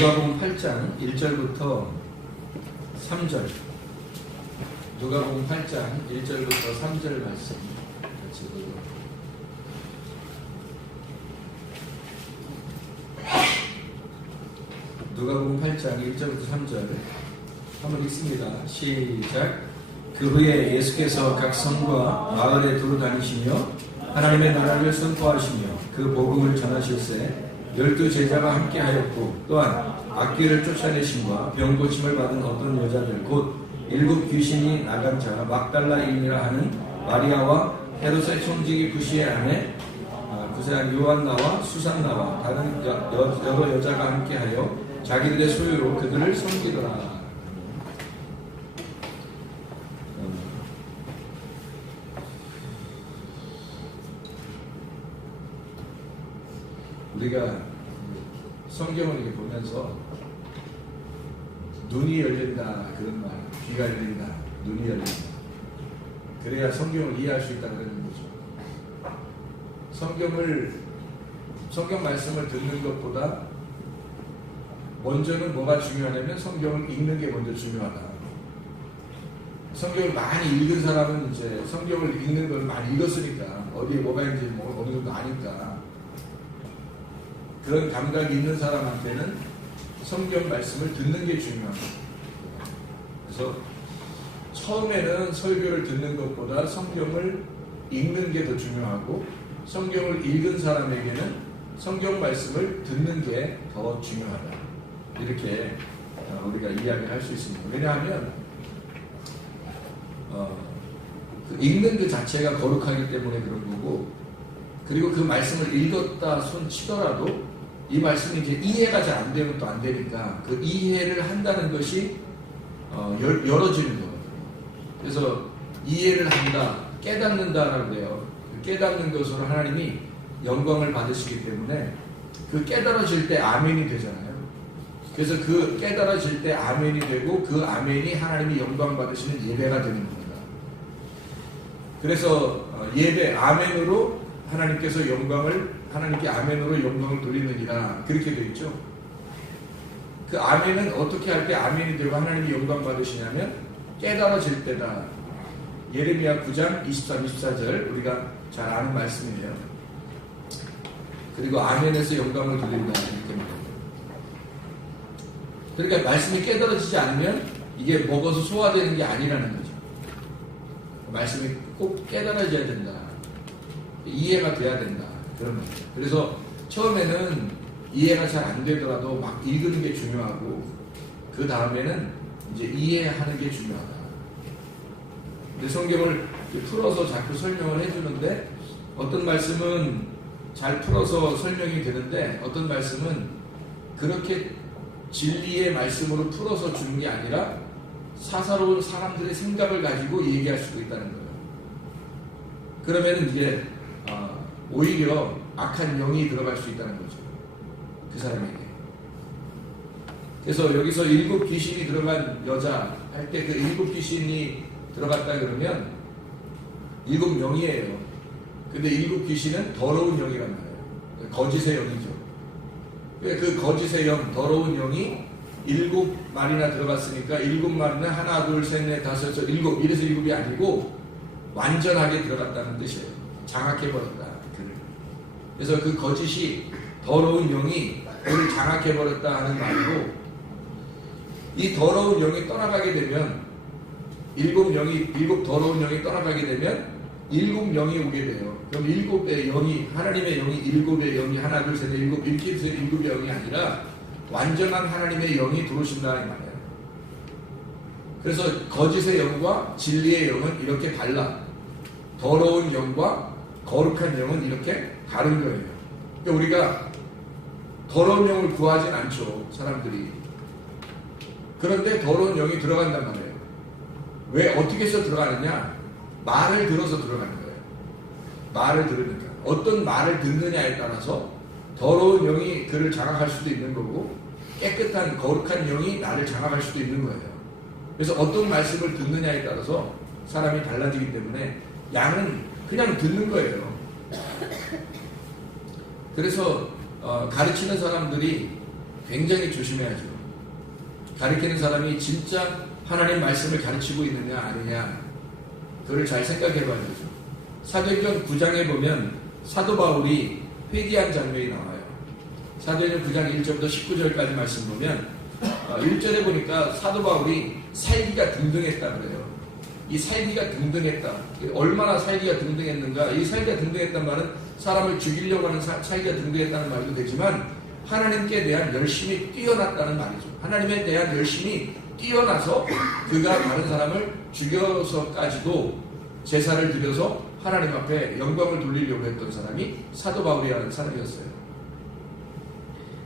누가복음 8장 1절부터 3절. 누가복음 8장 1절부터 3절 말씀 같이 보도록. 누가복음 8장 1절부터 3절 한번 읽습니다. 시작. 그 후에 예수께서 각 성과 마을에 두루 다니시며 하나님의 나라를 선포하시며 그 복음을 전하실세 12 제자가 함께하였고 또한 악귀를 쫓아내심과 병 고침을 받은 어떤 여자들 곧 7 귀신이 나간 자 막달라인이라 하는 마리아와 헤롯의 총지기 구시의 아내 구세한 요한나와 수산나와 다른 여러 여자가 함께하여 자기들의 소유로 그들을 섬기더라. 우리가 성경을 이렇게 보면서 눈이 열린다 그런 말, 귀가 열린다, 눈이 열린다. 그래야 성경을 이해할 수 있다는 거죠. 성경 말씀을 듣는 것보다 먼저는 뭐가 중요하냐면 성경을 읽는 게 먼저 중요하다. 성경을 많이 읽은 사람은 이제 성경을 읽는 걸 많이 읽었으니까 어디에 뭐가 있는지 어느 정도 아니까 그런 감각이 있는 사람한테는 성경 말씀을 듣는 게 중요합니다. 그래서 처음에는 설교를 듣는 것보다 성경을 읽는 게 더 중요하고 성경을 읽은 사람에게는 성경 말씀을 듣는 게 더 중요하다. 이렇게 우리가 이야기할 수 있습니다. 왜냐하면 그 읽는 그 자체가 거룩하기 때문에 그런 거고 그리고 그 말씀을 읽었다 손 치더라도 이 말씀이 이제 이해가 잘 안 되면 또 안 되니까 그 이해를 한다는 것이 열어지는 거거든요. 그래서 이해를 한다, 깨닫는다라고 해요. 깨닫는 것으로 하나님이 영광을 받으시기 때문에 그 깨달아질 때 아멘이 되잖아요. 그래서 그 깨달아질 때 아멘이 되고 그 아멘이 하나님이 영광 받으시는 예배가 되는 겁니다. 그래서 예배 아멘으로 하나님께 아멘으로 영광을 돌리느니라 그렇게 되어 있죠. 그 아멘은 어떻게 할 때 아멘이 되고 하나님이 영광 받으시냐면 깨달아질 때다. 예레미야 9장 23, 24절 우리가 잘 아는 말씀이에요. 그리고 아멘에서 영광을 돌린다 이렇게 말합니다. 그러니까 말씀이 깨달아지지 않으면 이게 먹어서 소화되는 게 아니라는 거죠. 말씀이 꼭 깨달아져야 된다. 이해가 돼야 된다. 그런 거죠. 그래서 처음에는 이해가 잘 안 되더라도 막 읽는 게 중요하고 그 다음에는 이제 이해하는 게 중요하다. 근데 성경을 풀어서 자꾸 설명을 해주는데 어떤 말씀은 잘 풀어서 설명이 되는데 어떤 말씀은 그렇게 진리의 말씀으로 풀어서 주는 게 아니라 사사로운 사람들의 생각을 가지고 얘기할 수도 있다는 거예요. 그러면 이제 오히려 악한 영이 들어갈 수 있다는 거죠. 그 사람에게. 그래서 여기서 7 귀신이 들어간 여자 할 때 그 7 귀신이 들어갔다 그러면 7 영이에요. 근데 7 귀신은 더러운 영이란 말이에요. 거짓의 영이죠. 그 거짓의 영, 더러운 영이 7마리나 들어갔으니까 7마리는 하나, 둘, 셋, 넷, 다섯, 여섯, 7 이래서 7이 아니고 완전하게 들어갔다는 뜻이에요. 장악해버렸다. 그래서 그 거짓이 더러운 영이 그를 장악해버렸다 하는 말이고 이 더러운 영이 떠나가게 되면 7 더러운 영이 떠나가게 되면 7 영이 오게 돼요. 그럼 7의 영이 하나님의 영이 7의 영이 하나 둘 셋 넷 7 이렇게 해서 7의 영이 아니라 완전한 하나님의 영이 들어오신다는 말이에요. 그래서 거짓의 영과 진리의 영은 이렇게 달라. 더러운 영과 거룩한 영은 이렇게 다른 거예요. 그러니까 우리가 더러운 영을 구하진 않죠. 사람들이. 그런데 더러운 영이 들어간단 말이에요. 왜 어떻게 해서 들어가느냐? 말을 들어서 들어가는 거예요. 말을 들으니까. 어떤 말을 듣느냐에 따라서 더러운 영이 그를 장악할 수도 있는 거고 깨끗한 거룩한 영이 나를 장악할 수도 있는 거예요. 그래서 어떤 말씀을 듣느냐에 따라서 사람이 달라지기 때문에 양은 그냥 듣는 거예요. 그래서 가르치는 사람들이 굉장히 조심해야죠. 가르치는 사람이 진짜 하나님 말씀을 가르치고 있느냐 아니냐, 그걸 잘 생각해 봐야 되죠. 사도행전 9장에 보면 사도 바울이 회개한 장면이 나와요. 사도행전 9장 1절부터 19절까지 말씀 보면 1절에 보니까 사도 바울이 살기가 등등했다 그래요. 이 살기가 등등했다. 얼마나 살기가 등등했는가. 이 살기가 등등했단 말은 사람을 죽이려고 하는 살기가 등등했다는 말도 되지만 하나님께 대한 열심이 뛰어났다는 말이죠. 하나님에 대한 열심이 뛰어나서 그가 다른 사람을 죽여서까지도 제사를 드려서 하나님 앞에 영광을 돌리려고 했던 사람이 사도 바울이라는 사람이었어요.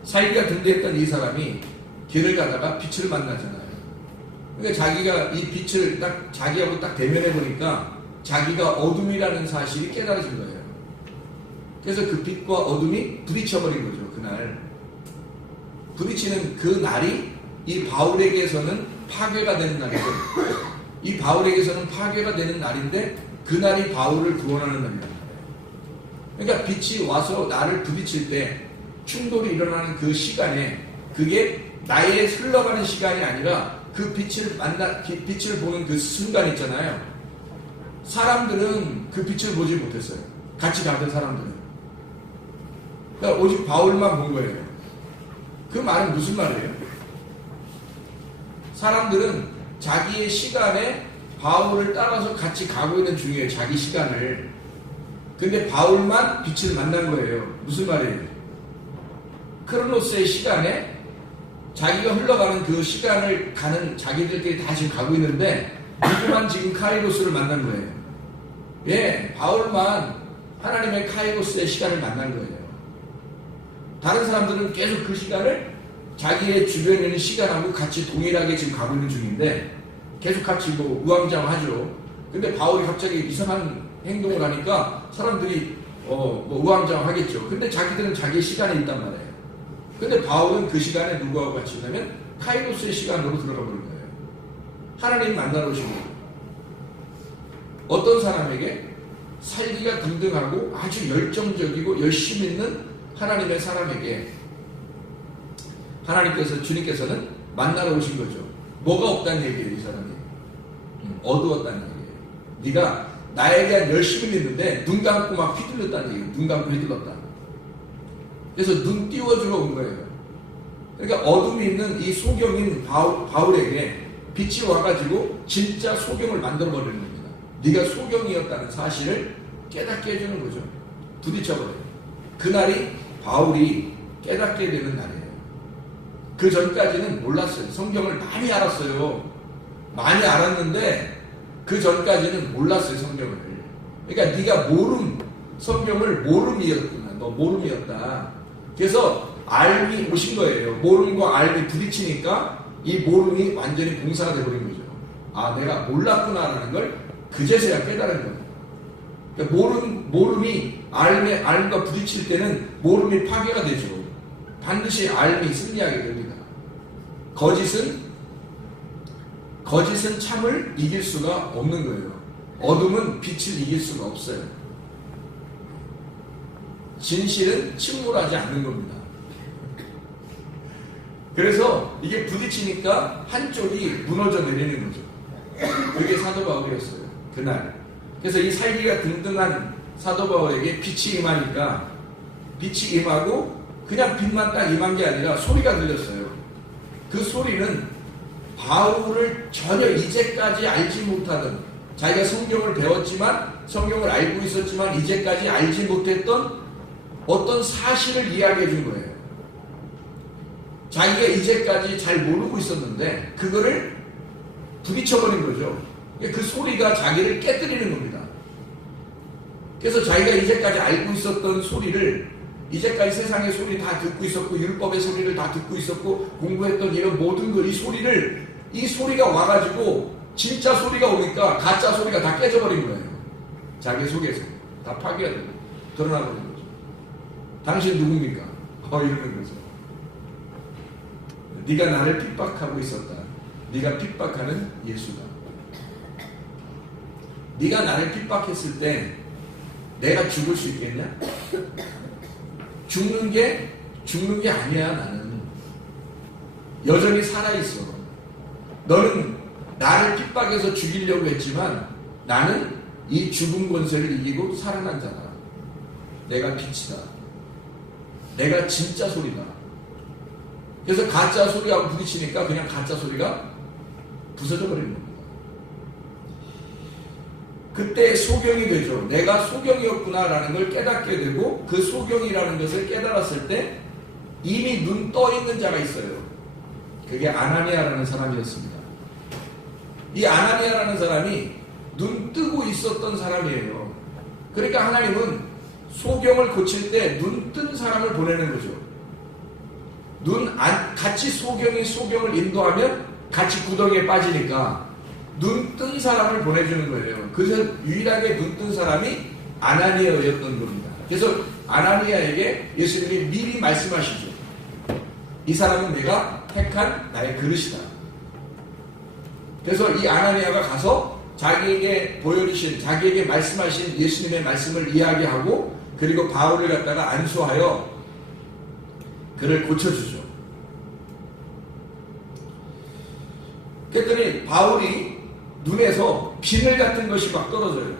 살기가 등대했던 이 사람이 길을 가다가 빛을 만나잖아요. 그러니까 자기가 이 빛을 딱 자기하고 딱 대면해 보니까 자기가 어둠이라는 사실이 깨달아진 거예요. 그래서 그 빛과 어둠이 부딪혀버린 거죠. 그날 부딪히는 그 날이 이 바울에게서는 파괴가 되는 날이고, 이 바울에게서는 파괴가 되는 날인데 그날이 바울을 구원하는 날이란 말이에요. 그러니까 빛이 와서 나를 부딪힐 때 충돌이 일어나는 그 시간에, 그게 나의 흘러가는 시간이 아니라 그 빛을 보는 그 순간 있잖아요. 사람들은 그 빛을 보지 못했어요. 같이 가던 사람들은. 그러니까 오직 바울만 본 거예요. 그 말은 무슨 말이에요? 사람들은 자기의 시간에 바울을 따라서 같이 가고 있는 중이에요. 자기 시간을. 근데 바울만 빛을 만난 거예요. 무슨 말이에요? 크로노스의 시간에 자기가 흘러가는 그 시간을 가는 자기들끼리 다 지금 가고 있는데 누구만 지금 카이로스를 만난 거예요. 예, 바울만 하나님의 카이로스의 시간을 만난 거예요. 다른 사람들은 계속 그 시간을 자기의 주변에 있는 시간하고 같이 동일하게 지금 가고 있는 중인데 계속 같이 뭐 우왕좌왕하죠. 근데 바울이 갑자기 이상한 행동을 하니까 사람들이 뭐 우왕좌왕하겠죠. 근데 자기들은 자기의 시간에 있단 말이에요. 근데 바울은 그 시간에 누구하고 같이 있냐면 카이로스의 시간으로 들어가 버린 거예요. 하나님 만나러 오신 거예요. 어떤 사람에게 살기가 등등하고 아주 열정적이고 열심 있는 하나님의 사람에게 주님께서는 만나러 오신 거죠. 뭐가 없다는 얘기예요, 이 사람이? 어두웠다는 얘기예요. 네가 나에 대한 열심이 있는데 눈 감고 막 휘둘렀다는 얘기예요. 눈 감고 휘둘렀다. 그래서 눈 띄워주러 온 거예요. 그러니까 어둠이 있는 이 소경인 바울에게 빛이 와가지고 진짜 소경을 만들어버리는 겁니다. 네가 소경이었다는 사실을 깨닫게 해주는 거죠. 부딪혀버려요. 그날이 바울이 깨닫게 되는 날이에요. 그 전까지는 몰랐어요. 성경을 많이 알았어요. 많이 알았는데 그 전까지는 몰랐어요. 성경을. 그러니까 네가 성경을 모름이었구나. 너 모름이었다. 그래서 알미 오신 거예요. 모름과 알미 부딪히니까 이 모름이 완전히 봉사가 되어버린 거죠. 아, 내가 몰랐구나라는 걸 그제서야 깨달은 거예요. 그러니까 모름이 알미가 부딪힐 때는 모름이 파괴가 되죠. 반드시 알미 승리하게 됩니다. 거짓은 참을 이길 수가 없는 거예요. 어둠은 빛을 이길 수가 없어요. 진실은 침몰하지 않는 겁니다. 그래서 이게 부딪히니까 한쪽이 무너져 내리는 거죠. 그게 사도 바울이었어요. 그날. 그래서 이 살기가 등등한 사도 바울에게 빛이 임하니까 빛이 임하고 그냥 빛만 딱 임한 게 아니라 소리가 들렸어요. 그 소리는 바울을 전혀 이제까지 알지 못하던, 자기가 성경을 배웠지만 성경을 알고 있었지만 이제까지 알지 못했던 어떤 사실을 이야기해 준 거예요. 자기가 이제까지 잘 모르고 있었는데 그거를 부딪혀버린 거죠. 그 소리가 자기를 깨뜨리는 겁니다. 그래서 자기가 이제까지 알고 있었던 소리를, 이제까지 세상의 소리 다 듣고 있었고 율법의 소리를 다 듣고 있었고 공부했던 이런 모든 걸, 이 소리가 와가지고 진짜 소리가 오니까 가짜 소리가 다 깨져버린 거예요. 자기 속에서 다 파괴가 되고 드러나버린 거죠. 당신 누굽니까? 이러는 거죠. 네가 나를 핍박하고 있었다. 네가 핍박하는 예수다. 네가 나를 핍박했을 때 내가 죽을 수 있겠냐? 죽는 게 아니야. 나는 여전히 살아있어. 너는 나를 핍박해서 죽이려고 했지만 나는 이 죽음 권세를 이기고 살아난 자다. 내가 빛이다. 내가 진짜 소리다. 그래서 가짜 소리하고 부딪히니까 그냥 가짜 소리가 부서져 버리는 겁니다. 그때 소경이 되죠. 내가 소경이었구나라는 걸 깨닫게 되고, 그 소경이라는 것을 깨달았을 때 이미 눈 떠 있는 자가 있어요. 그게 아나니아라는 사람이었습니다. 이 아나니아라는 사람이 눈 뜨고 있었던 사람이에요. 그러니까 하나님은 소경을 고칠 때 눈 뜬 사람을 보내는 거죠. 같이 소경이 소경을 인도하면 같이 구덩이에 빠지니까 눈 뜬 사람을 보내주는 거예요. 그래서 유일하게 눈 뜬 사람이 아나니아였던 겁니다. 그래서 아나니아에게 예수님이 미리 말씀하시죠. 이 사람은 내가 택한 나의 그릇이다. 그래서 이 아나니아가 가서 자기에게 보여주신, 자기에게 말씀하신 예수님의 말씀을 이야기하고, 그리고 바울을 갖다가 안수하여 그를 고쳐주죠. 그랬더니 바울이 눈에서 비늘 같은 것이 막 떨어져요.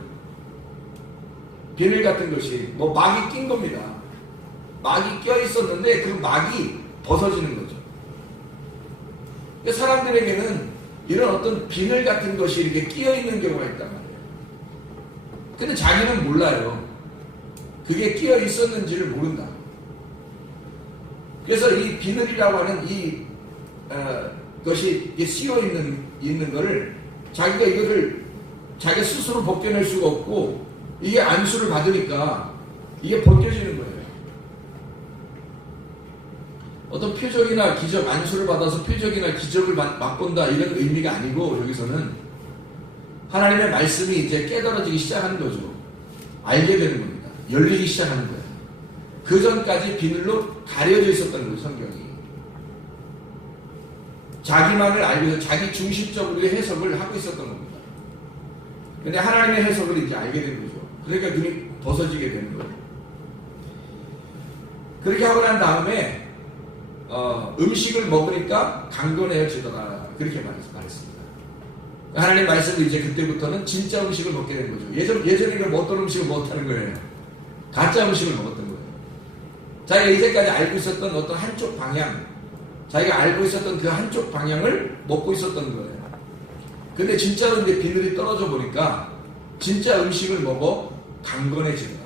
비늘 같은 것이, 뭐 막이 낀 겁니다. 막이 껴 있었는데 그 막이 벗어지는 거죠. 사람들에게는 이런 어떤 비늘 같은 것이 이렇게 끼어 있는 경우가 있단 말이에요. 근데 자기는 몰라요. 그게 끼어 있었는지를 모른다. 그래서 이 비늘이라고 하는 이 것이 씌어 있는 거를 자기가 이거를 자기 스스로 벗겨낼 수가 없고, 이게 안수를 받으니까 이게 벗겨지는 거예요. 어떤 표적이나 기적, 안수를 받아서 표적이나 기적을 맛본다 이런 의미가 아니고, 여기서는 하나님의 말씀이 이제 깨달아지기 시작하는 거죠. 알게 되는 겁니다. 열리기 시작하는 거예요. 그 전까지 비늘로 가려져 있었던 거예요, 성경이. 자기만을 알고 자기 중심적으로 해석을 하고 있었던 겁니다. 근데 하나님의 해석을 이제 알게 된 거죠. 그러니까 눈이 벗어지게 되는 거예요. 그렇게 하고 난 다음에 음식을 먹으니까 강건해지더라, 그렇게 말했습니다. 하나님 말씀을 이제 그때부터는 진짜 음식을 먹게 된 거죠. 예전에는 어떤 음식을 먹었다는 거예요? 가짜 음식을 먹었던 거예요. 자기가 이제까지 알고 있었던 어떤 한쪽 방향, 자기가 알고 있었던 그 한쪽 방향을 먹고 있었던 거예요. 근데 진짜로 이제 비늘이 떨어져 보니까 진짜 음식을 먹어 강건해지더라,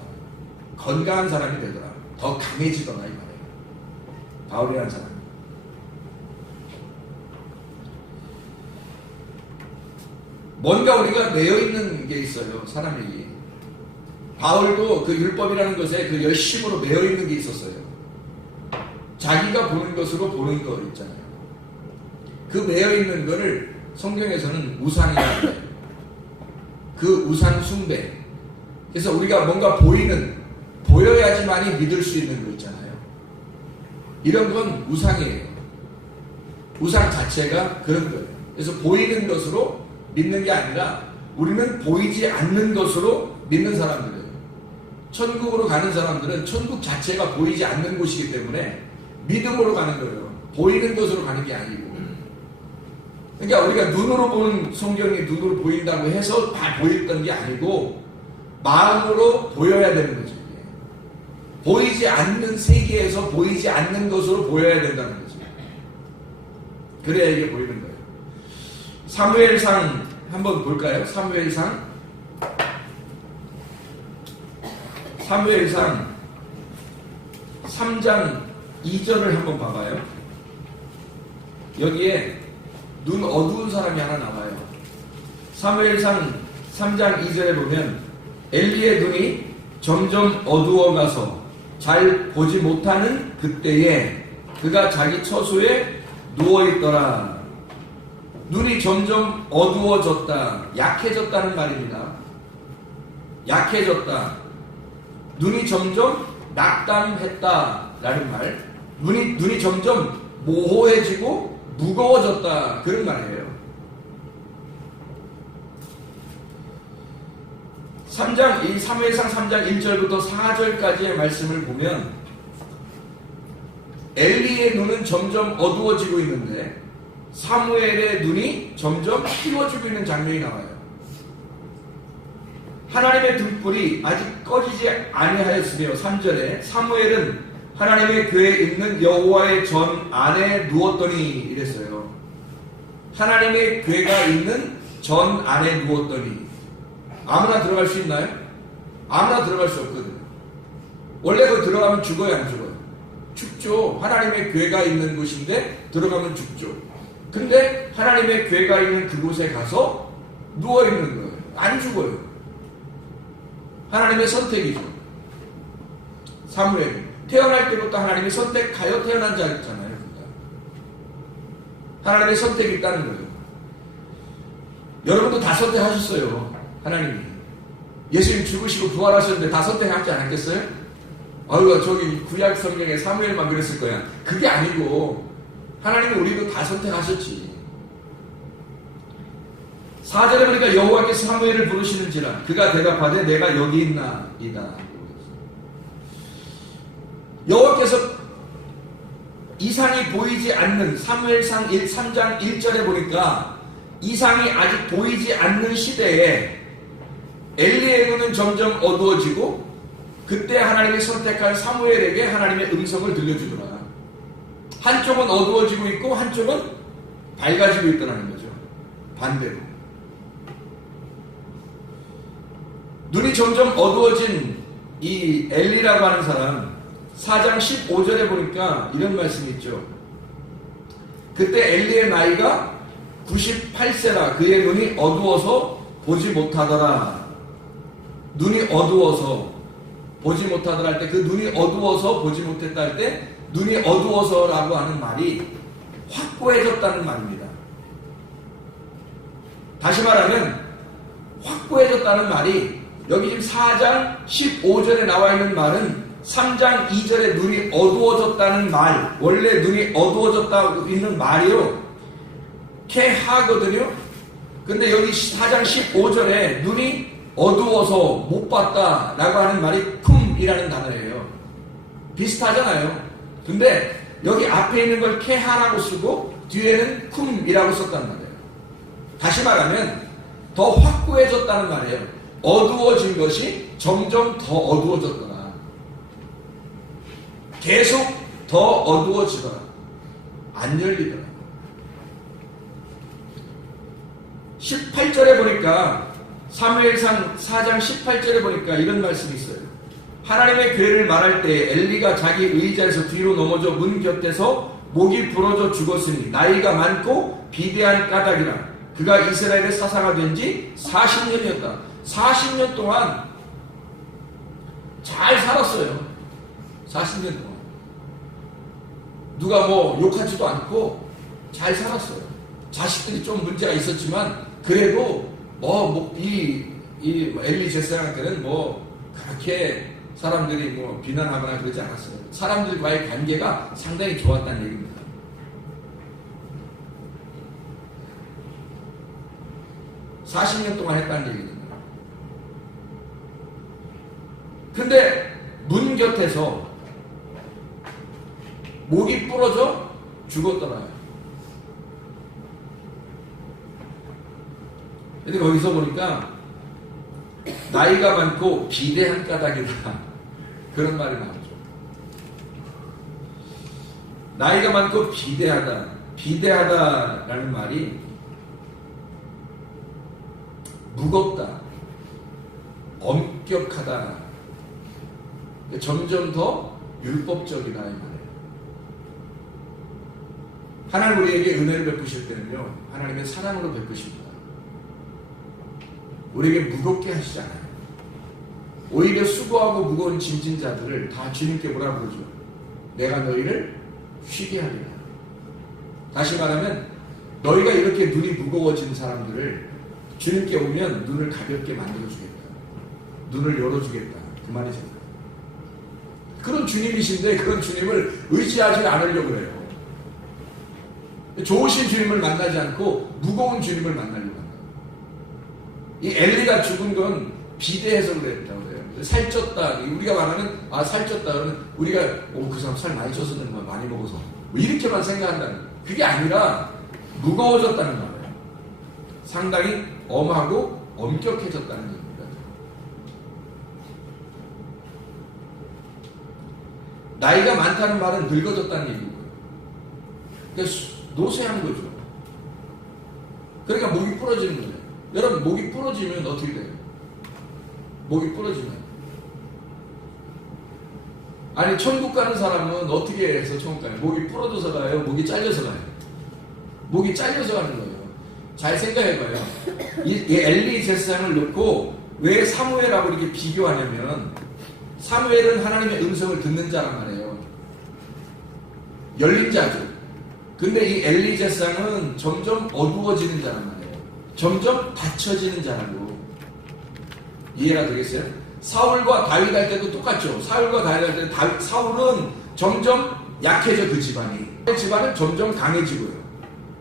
건강한 사람이 되더라, 더 강해지더라, 이 말이에요. 바울이라는 사람. 뭔가 우리가 매여있는 게 있어요, 사람에게. 바울도 그 율법이라는 것에 그 열심으로 매여있는 게 있었어요. 자기가 보는 것으로 보는 거 있잖아요. 그 매여있는 거를 성경에서는 우상이라고 해요. 그 우상 숭배. 그래서 우리가 뭔가 보여야지만이 믿을 수 있는 거 있잖아요. 이런 건 우상이에요. 우상 자체가 그런 거예요. 그래서 보이는 것으로 믿는 게 아니라 우리는 보이지 않는 것으로 믿는 사람들이에요. 천국으로 가는 사람들은 천국 자체가 보이지 않는 곳이기 때문에 믿음으로 가는 거예요. 보이는 것으로 가는 게 아니고. 그러니까 우리가 눈으로 보는, 성경이 눈으로 보인다고 해서 다 보였던 게 아니고 마음으로 보여야 되는 거죠. 보이지 않는 세계에서 보이지 않는 것으로 보여야 된다는 거죠. 그래야 이게 보이는 거예요. 사무엘상 한번 볼까요? 사무엘상 3장 2절을 한번 봐봐요. 여기에 눈 어두운 사람이 하나 나와요. 사무엘상 3장 2절에 보면 엘리의 눈이 점점 어두워가서 잘 보지 못하는 그때에 그가 자기 처소에 누워있더라. 눈이 점점 어두워졌다, 약해졌다는 말입니다. 약해졌다. 눈이 점점 낙담했다 라는 말. 눈이 점점 모호해지고 무거워졌다, 그런 말이에요. 사무엘상 3장 1절부터 4절까지의 말씀을 보면 엘리의 눈은 점점 어두워지고 있는데 사무엘의 눈이 점점 피워지고 있는 장면이 나와요. 하나님의 등불이 아직 꺼지지 아니하였으며 3절에 사무엘은 하나님의 궤에 있는 여호와의 전 안에 누웠더니 이랬어요. 하나님의 궤가 있는 전 안에 누웠더니 아무나 들어갈 수 있나요? 아무나 들어갈 수 없거든요. 원래 그 들어가면 죽어요, 안 죽어요? 죽죠. 하나님의 궤가 있는 곳인데 들어가면 죽죠. 근데 하나님의 궤가 있는 그곳에 가서 누워 있는 거예요. 안 죽어요. 하나님의 선택이죠. 사무엘이 태어날 때부터 하나님이 선택하여 태어난 자였잖아요. 그러니까. 하나님의 선택이 있다는 거예요. 여러분도 다 선택하셨어요. 하나님이. 예수님 죽으시고 부활하셨는데 다 선택하지 않았겠어요? 아유, 저기 구약 성경에 사무엘만 그랬을 거야. 그게 아니고 하나님이 우리도 다 선택하셨지. 4절에 보니까 여호와께서 사무엘을 부르시는지라 그가 대답하되 내가 여기 있나이다. 여호와께서 이상이 보이지 않는 사무엘상 3장 1절에 보니까 이상이 아직 보이지 않는 시대에 엘리의 눈은 점점 어두워지고 그때 하나님이 선택한 사무엘에게 하나님의 음성을 들려주더라. 한쪽은 어두워지고 있고 한쪽은 밝아지고 있더라는 거죠. 반대로. 눈이 점점 어두워진 이 엘리라고 하는 사람 4장 15절에 보니까 이런 말씀이 있죠. 그때 엘리의 나이가 98세라 그의 눈이 어두워서 보지 못하더라. 눈이 어두워서 보지 못하더라 할 때 그 눈이 어두워서 보지 못했다 할 때 눈이 어두워서라고 하는 말이 확고해졌다는 말입니다. 다시 말하면 확고해졌다는 말이 여기 지금 4장 15절에 나와 있는 말은 3장 2절에 눈이 어두워졌다는 말, 원래 눈이 어두워졌다고 있는 말이요. 케하거든요. 근데 여기 4장 15절에 눈이 어두워서 못 봤다 라고 하는 말이 쿰이라는 단어예요. 비슷하잖아요. 근데 여기 앞에 있는 걸 케하라고 쓰고 뒤에는 쿰이라고 썼단 말이에요. 다시 말하면 더 확고해졌다는 말이에요. 어두워진 것이 점점 더 어두워졌더라. 계속 더 어두워지더라. 안 열리더라. 18절에 보니까 사무엘상 4장 18절에 보니까 이런 말씀이 있어요. 하나님의 궤를 말할 때 엘리가 자기 의자에서 뒤로 넘어져 문 곁에서 목이 부러져 죽었으니 나이가 많고 비대한 까닭이라. 그가 이스라엘의 사사가 된 지 40년이었다. 40년 동안 잘 살았어요. 40년 동안. 누가 뭐 욕하지도 않고 잘 살았어요. 자식들이 좀 문제가 있었지만 그래도 이 엘리 제사장한테는 그렇게 사람들이 비난하거나 그러지 않았어요. 사람들과의 관계가 상당히 좋았다는 얘기입니다. (40년) 동안 했다는 얘기입니다. 근데 문 곁에서 목이 부러져 죽었더라고요. 근데 거기서 보니까 나이가 많고 비대한 까닭이다. 그런 말이 나오죠. 나이가 많고 비대하다. 비대하다라는 말이 무겁다. 엄격하다. 점점 더 율법적이다. 이 말이에요. 하나님 우리에게 은혜를 베푸실 때는요. 하나님의 사랑으로 베푸십니다. 우리에게 무겁게 하시지 않아요. 오히려 수고하고 무거운 짐진 자들을 다 주님께 뭐라 그러죠? 내가 너희를 쉬게 하리라. 다시 말하면 너희가 이렇게 눈이 무거워진 사람들을 주님께 오면 눈을 가볍게 만들어주겠다. 눈을 열어주겠다. 그 말이잖아요. 그런 주님이신데 그런 주님을 의지하지 않으려고 그래요. 좋으신 주님을 만나지 않고 무거운 주님을 만나려고 합니다. 이 엘리가 죽은 건 비대해서 그랬다고 해요. 살쪘다. 우리가 말하는 살쪘다 그러면 우리가 그 사람 살 많이 쪘었는 거야. 많이 먹어서. 뭐 이렇게만 생각한다는 거예요. 그게 아니라 무거워졌다는 거예요. 상당히 엄하고 엄격해졌다는 겁니다. 나이가 많다는 말은 늙어졌다는 얘기고요. 그러니까 노쇠한 거죠. 그러니까 목이 부러지는 거예요. 여러분, 목이 부러지면 어떻게 돼요? 목이 부러지면. 아니, 천국 가는 사람은 어떻게 해서 천국 가요? 목이 부러져서 가요? 목이 잘려서 가요? 목이 잘려서 가는 거예요. 잘 생각해봐요. 이 엘리 제사장을 놓고 왜 사무엘하고 이렇게 비교하냐면, 사무엘은 하나님의 음성을 듣는 자란 말이에요. 열린 자죠. 근데 이 엘리 제사장은 점점 어두워지는 자란 말이에요. 점점 닫혀지는 자라고. 이해가 되겠어요? 사울과 다윗 할 때도 똑같죠. 사울과 다윗 할 때 사울은 점점 약해져, 그 집안이. 그 집안은 점점 강해지고요.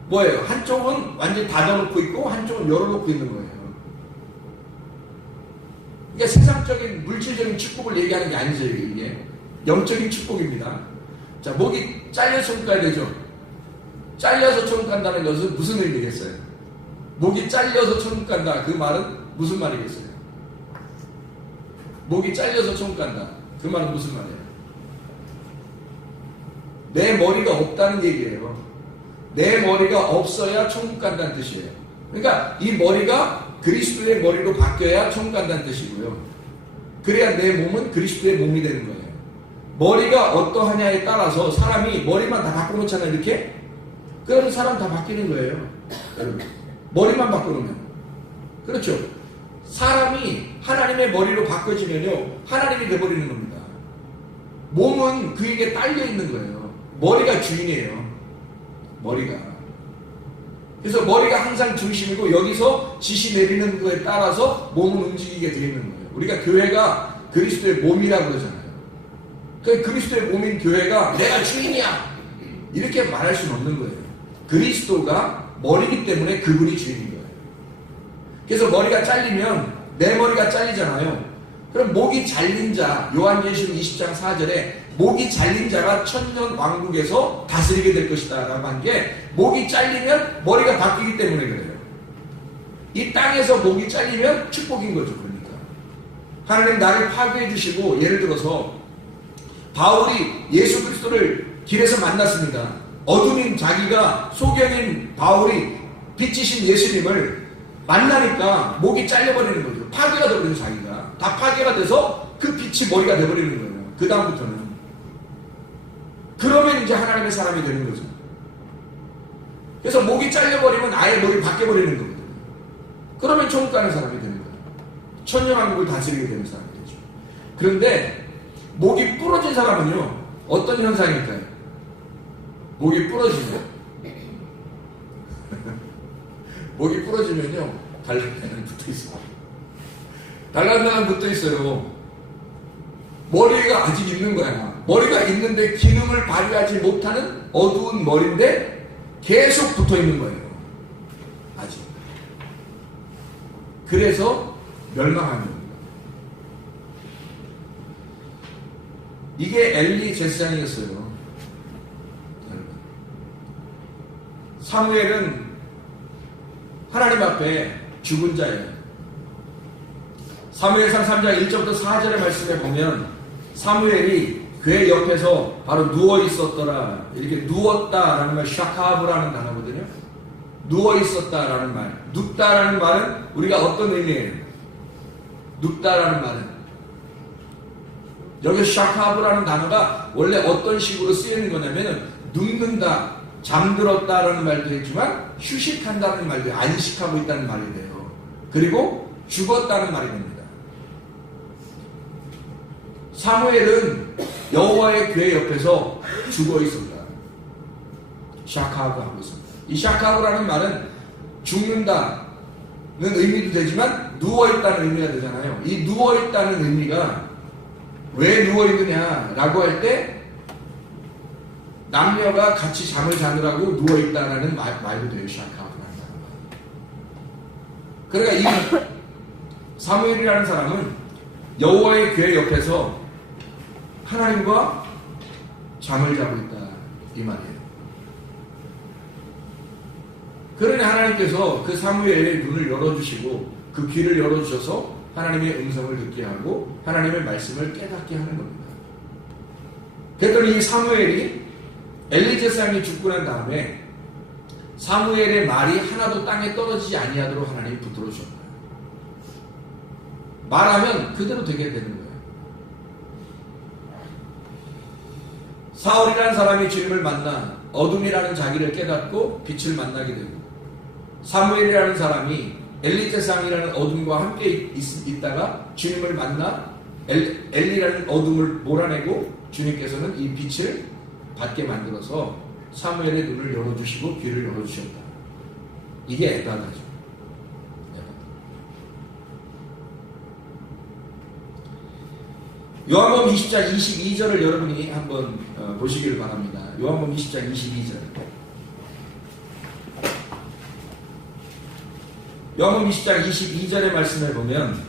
뭐예요? 한쪽은 완전히 닫아놓고 있고 한쪽은 열어놓고 있는 거예요. 그러니까 세상적인 물질적인 축복을 얘기하는 게 아니죠. 이게 영적인 축복입니다. 자, 목이 잘려서 천국 가야 되죠. 잘려서 천국 간다는 것은 무슨 의미겠어요? 목이 잘려서 천국 간다. 그 말은 무슨 말이겠어요? 목이 잘려서 천국 간다. 그 말은 무슨 말이에요? 내 머리가 없다는 얘기예요. 내 머리가 없어야 천국 간다는 뜻이에요. 그러니까 이 머리가 그리스도의 머리로 바뀌어야 천국 간다는 뜻이고요. 그래야 내 몸은 그리스도의 몸이 되는 거예요. 머리가 어떠하냐에 따라서 사람이 머리만 다 바꿔놓잖아요. 이렇게? 그러면 사람 다 바뀌는 거예요. 여러분, 머리만 바꿔놓으면. 그렇죠? 사람이 하나님의 머리로 바꿔지면요, 하나님이 되어버리는 겁니다. 몸은 그에게 딸려 있는 거예요. 머리가 주인이에요. 머리가. 그래서 머리가 항상 중심이고 여기서 지시 내리는 거에 따라서 몸은 움직이게 되어 있는 거예요. 우리가 교회가 그리스도의 몸이라고 그러잖아요. 그 그리스도의 몸인 교회가 내가 주인이야 이렇게 말할 수는 없는 거예요. 그리스도가 머리이기 때문에 그분이 주인인 거예요. 그래서 머리가 잘리면 내 머리가 잘리잖아요. 그럼 목이 잘린 자, 요한계시록 20장 4절에 목이 잘린 자가 천년 왕국에서 다스리게 될 것이다 라고 한 게, 목이 잘리면 머리가 바뀌기 때문에 그래요. 이 땅에서 목이 잘리면 축복인 거죠. 그러니까 하나님 나를 파괴해 주시고, 예를 들어서 바울이 예수 그리스도를 길에서 만났습니다. 어둠인 자기가 소경인 바울이 빛이신 예수님을 만나니까 목이 잘려버리는 거죠. 파괴가 되버리는 자기가 다 파괴가 돼서 그 빛이 머리가 되버리는 거예요. 그 다음부터는. 그러면 이제 하나님의 사람이 되는 거죠. 그래서 목이 잘려버리면 아예 머리 바뀌어버리는 거거든요. 그러면 천국 가는 사람이 되는 거예요. 천년왕국을 다스리게 되는 사람이 되죠. 그런데 목이 부러진 사람은요, 어떤 현상일까요? 목이 부러지면 목이 부러지면요, 달란다는 붙어 있어요. 달란다는 붙어 있어요. 머리가 아직 있는 거야. 머리가 있는데 기능을 발휘하지 못하는 어두운 머리인데 계속 붙어 있는 거예요. 아직. 그래서 멸망하는 겁니다. 이게 엘리 제사장이었어요. 사무엘은 하나님 앞에 죽은 자예요. 사무엘상 3장 1절부터 4절의 말씀에 보면 사무엘이 궤 옆에서 바로 누워 있었더라. 이렇게 누웠다라는 말, 샤카브라는 단어거든요. 누워 있었다라는 말. 눕다라는 말은 우리가 어떤 의미예요? 눕다라는 말은 여기 샤카브라는 단어가 원래 어떤 식으로 쓰이는 거냐면 눕는다, 잠들었다라는 말도 있지만 휴식한다는 말도, 안식하고 있다는 말이 돼요. 그리고 죽었다는 말이 됩니다. 사무엘은 여호와의 궤 옆에서 죽어 있습니다. 샤카브 하고 있습니다. 이 샤카브라는 말은 죽는다는 의미도 되지만 누워있다는 의미가 되잖아요. 이 누워있다는 의미가 왜 누워있느냐라고 할 때 남녀가 같이 잠을 자느라고 누워있다라는 말도 돼요. 샤카브라는 말. 그러니까 이 사무엘이라는 사람은 여호와의 궤 옆에서 하나님과 잠을 자고 있다 이 말이에요. 그러니 하나님께서 그 사무엘의 눈을 열어주시고 그 귀를 열어주셔서 하나님의 음성을 듣게 하고 하나님의 말씀을 깨닫게 하는 겁니다. 그랬더니 이 사무엘이 엘리 제사장이 죽고 난 다음에 사무엘의 말이 하나도 땅에 떨어지지 아니하도록 하나님이 붙들어 주셨다. 말하면 그대로 되게 되는 거예요. 사울이라는 사람이 주님을 만나 어둠이라는 자기를 깨닫고 빛을 만나게 되고, 사무엘이라는 사람이 엘리 제사장이라는 어둠과 함께 있다가 주님을 만나 엘리라는 어둠을 몰아내고 주님께서는 이 빛을 받게 만들어서 사무엘의 눈을 열어주시고 귀를 열어주셨다. 이게 에바다죠. 요한복음 20장 22절을 여러분이 한번 보시길 바랍니다. 요한복음 20장 22절. 요한복음 20장 22절의 말씀을 보면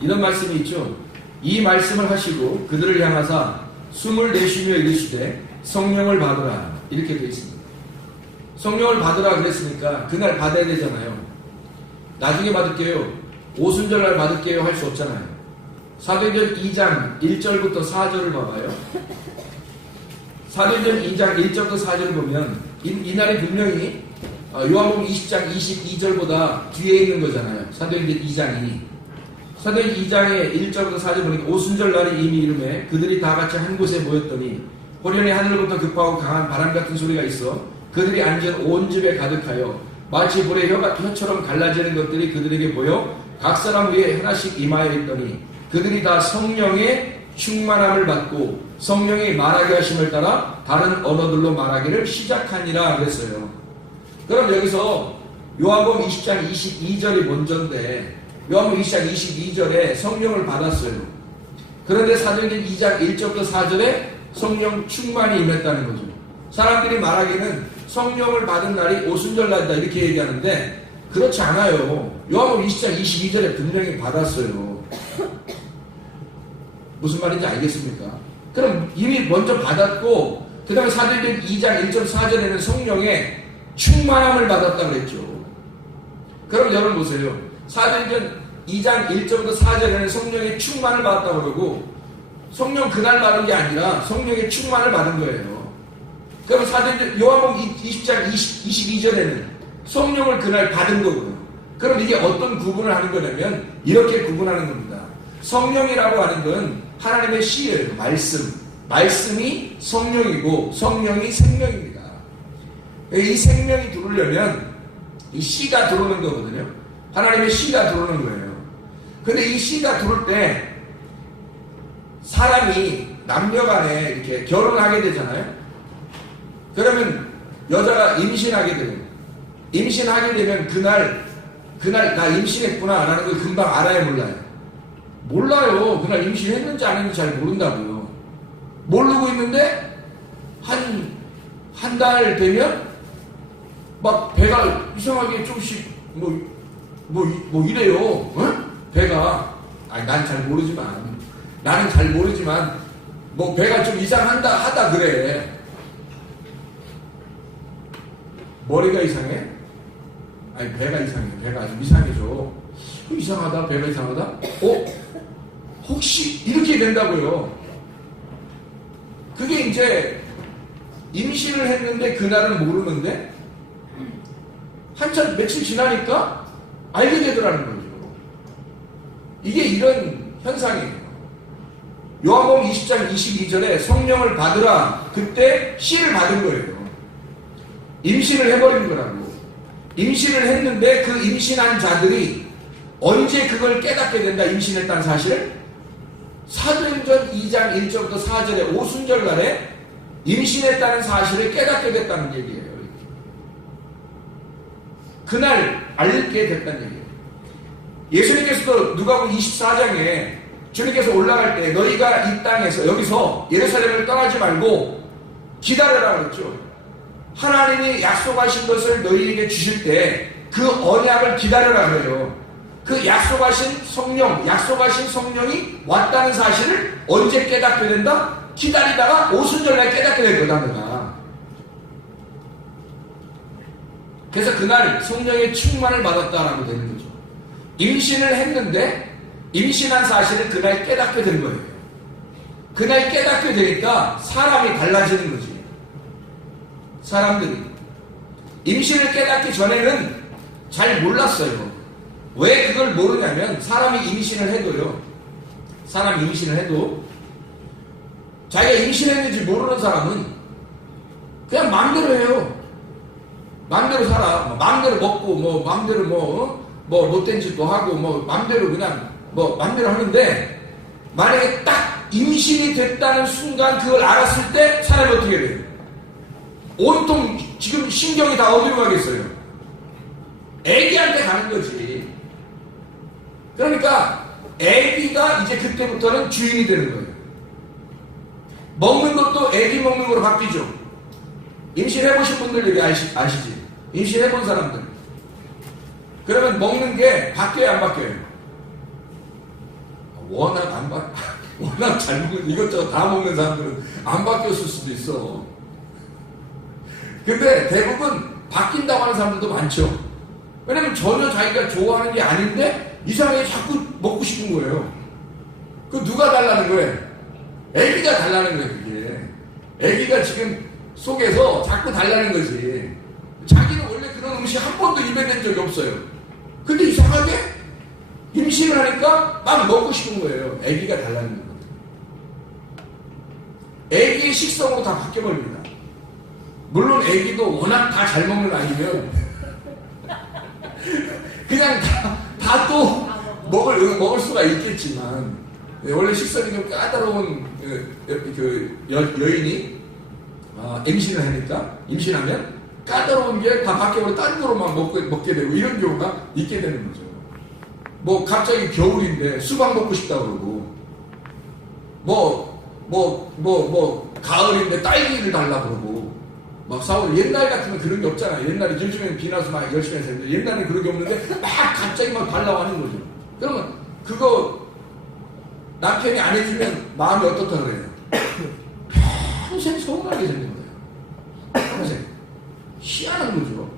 이런 말씀이 있죠. 이 말씀을 하시고 그들을 향하사 숨을 내쉬며 이르시되 성령을 받으라 이렇게 되어 있습니다. 성령을 받으라 그랬으니까 그날 받아야 되잖아요. 나중에 받을게요, 오순절날 받을게요 할 수 없잖아요. 사도행전 2장 1절부터 4절을 봐봐요. 사도행전 2장 1절부터 4절을 보면 이날이 분명히 요한복음 20장 22절보다 뒤에 있는 거잖아요. 사도행전 2장이. 사도행전 2장의 1절부터 4절 보니까 오순절날이 이미 이름에 그들이 다 같이 한 곳에 모였더니 호련히 하늘로부터 급하고 강한 바람 같은 소리가 있어 그들이 앉은 온 집에 가득하여 마치 불의 혀처럼 갈라지는 것들이 그들에게 보여 각 사람 위에 하나씩 임하여 있더니 그들이 다 성령의 충만함을 받고 성령이 말하게 하심을 따라 다른 언어들로 말하기를 시작하니라 그랬어요. 그럼 여기서 요한복음 20장 22절이 먼저인데 요한복음 20장 22절에 성령을 받았어요. 그런데 사도행전 2장 1절부터 4절에 성령 충만이 임했다는 거죠. 사람들이 말하기는 성령을 받은 날이 오순절날이다 이렇게 얘기하는데 그렇지 않아요. 요한복음 20장 22절에 분명히 받았어요. 무슨 말인지 알겠습니까? 그럼 이미 먼저 받았고 그 다음에 사도행전 2장 1절 4절에는 성령의 충만함을 받았다고 그랬죠. 그럼 여러분 보세요. 사도행전 2장 1절부터 4절에는 성령의 충만을 받았다고 그러고 성령 그날 받은 게 아니라 성령의 충만을 받은 거예요. 그럼 사도행전 요한복음 20장 22절에는 성령을 그날 받은 거고요. 그럼 이게 어떤 구분을 하는 거냐면 이렇게 구분하는 겁니다. 성령이라고 하는 건 하나님의 씨예요. 말씀이 성령이고 성령이 생명입니다. 이 생명이 들어오려면 이 씨가 들어오는 거거든요. 하나님의 씨가 들어오는 거예요. 근데 이 씨가 들어올 때 사람이 남녀간에 이렇게 결혼하게 되잖아요. 그러면 여자가 임신하게 되면 임신하게 되면 그날 나 임신했구나 라는 걸 금방 알아요, 몰라요? 몰라요. 그날 임신했는지 안 했는지 잘 모른다고요. 모르고 있는데 한 달 되면 막 배가 이상하게 조금씩 뭐 이래요. 어? 배가 난 잘 모르지만 나는 잘 모르지만 뭐 배가 좀 이상하다 그래. 머리가 이상해? 아니 배가 이상해. 배가 좀 이상해져. 이상하다. 배가 이상하다. 혹시 이렇게 된다고요. 그게 이제 임신을 했는데 그날은 모르는데 한참 며칠 지나니까 알게 되더라는 거죠. 이게 이런 현상이에요. 요한복음 20장 22절에 성령을 받으라. 그때 씨를 받은 거예요. 임신을 해버린 거라고. 임신을 했는데 그 임신한 자들이 언제 그걸 깨닫게 된다, 임신했다는 사실을? 사도행전 2장 1절부터 4절에 오순절날에 임신했다는 사실을 깨닫게 됐다는 얘기예요. 그날 알게 됐다는 얘기예요. 예수님께서도 누가복음 24장에 주님께서 올라갈 때 너희가 이 땅에서 여기서 예루살렘을 떠나지 말고 기다려라 그랬죠. 하나님이 약속하신 것을 너희에게 주실 때 그 언약을 기다려라 그래요. 그 약속하신 성령이 왔다는 사실을 언제 깨닫게 된다? 기다리다가 오순절날 깨닫게 될 거다 내가. 그래서 그날 성령의 충만을 받았다라고 되는 거죠. 임신을 했는데 임신한 사실을 그날 깨닫게 된 거예요. 그날 깨닫게 되니까 사람이 달라지는 거지. 사람들이 임신을 깨닫기 전에는 잘 몰랐어요. 왜 그걸 모르냐면 사람이 임신을 해도 자기가 임신했는지 모르는 사람은 그냥 마음대로 해요. 마음대로 살아. 마음대로 먹고 마음대로 못된 짓도 하고 마음대로 그냥 마음대로 하는데, 만약에 딱 임신이 됐다는 순간 그걸 알았을 때 사람이 어떻게 돼요? 온통 지금 신경이 다 어디로 가겠어요? 애기한테 가는 거지. 그러니까 애기가 이제 그때부터는 주인이 되는 거예요. 먹는 것도 애기 먹는 거로 바뀌죠. 임신해보신 분들 얘기 아시지? 임신해본 사람들. 그러면 먹는 게 바뀌어요, 안 바뀌어요? 워낙 잘 먹는, 이것저것 다 먹는 사람들은 안 바뀌었을 수도 있어. 근데 대부분 바뀐다고 하는 사람들도 많죠. 왜냐면 전혀 자기가 좋아하는 게 아닌데 이상하게 자꾸 먹고 싶은 거예요. 그 누가 달라는 거예요? 애기가 달라는 거예요, 그게. 애기가 지금 속에서 자꾸 달라는 거지. 자기는 원래 그런 음식 한 번도 입에 댄 적이 없어요. 근데 이상하게 임신을 하니까 막 먹고 싶은 거예요. 애기가 달라는 거예요. 애기의 식성으로 다 바뀌어버립니다. 물론 애기도 워낙 다 잘 먹는 아이면 그냥 다 또 먹을 수가 있겠지만, 원래 식성이 좀 까다로운 여인이 임신을 하니까, 임신하면 까다로운 게 다 바뀌어버려 다른 거로 막 먹게 되고 이런 경우가 있게 되는 거죠. 갑자기 겨울인데 수박 먹고 싶다 그러고, 가을인데 딸기를 달라 그러고 막 싸우고. 옛날 같으면 그런 게 없잖아요. 옛날에 요즘에는 비나서 막 열심히 해서 했는데 옛날에는 그런 게 없는데 막 갑자기 막 달라고 하는 거죠. 그러면 그거 남편이 안 해주면 마음이 어떻다 그래요? 평생 서운하게 되는 거예요. 평생. 희한한 거죠.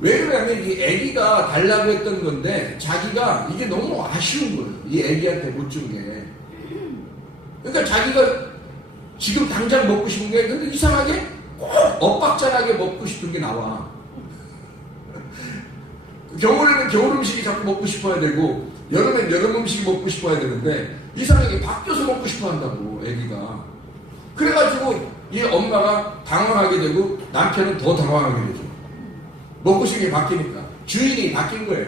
왜 그러냐면 이 애기가 달라고 했던 건데 자기가 이게 너무 아쉬운 거예요. 이 애기한테 못 준 게. 그러니까 자기가 지금 당장 먹고 싶은 게, 근데 이상하게 꼭 엇박자나게 먹고 싶은 게 나와. 겨울에는 겨울 음식이 자꾸 먹고 싶어야 되고, 여름엔 여름 음식이 먹고 싶어야 되는데 이상하게 바뀌어서 먹고 싶어 한다고, 애기가. 그래가지고 이 엄마가 당황하게 되고 남편은 더 당황하게 되죠. 먹고 싶은 게 바뀌니까. 주인이 바뀐 거예요.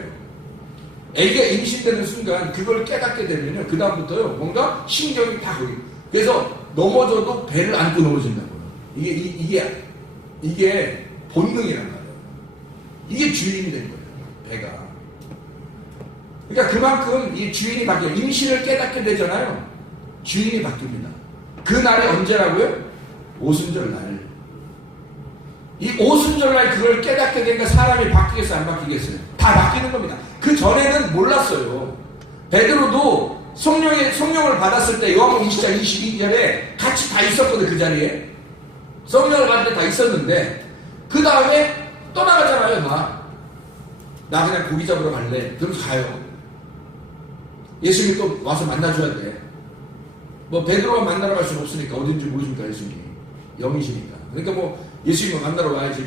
애기가 임신되는 순간 그걸 깨닫게 되면요, 그 다음부터요 뭔가 신경이 다 거기. 그래서 넘어져도 배를 안고 넘어진다고요. 이게 본능이란 말이에요. 이게 주인이 된 거예요, 배가. 그러니까 그만큼 이 주인이 바뀌어요. 임신을 깨닫게 되잖아요. 주인이 바뀝니다. 그 날이 언제라고요? 오순절날. 이 오순절날 그걸 깨닫게 되니까 사람이 바뀌겠어요, 안 바뀌겠어요? 다 바뀌는 겁니다. 그 전에는 몰랐어요. 베드로도 성령을 받았을 때 요한복음 20장 22절에 같이 다 있었거든. 그 자리에 성령을 받을 때 다 있었는데 그 다음에 떠나가잖아요. 나 그냥 고기 잡으러 갈래. 그러면서 가요. 예수님이 또 와서 만나줘야 돼. 베드로가 만나러 갈 수는 없으니까, 어딘지 모르니까 예수님이 영이시니까. 그러니까 예수님을 만나러 와야지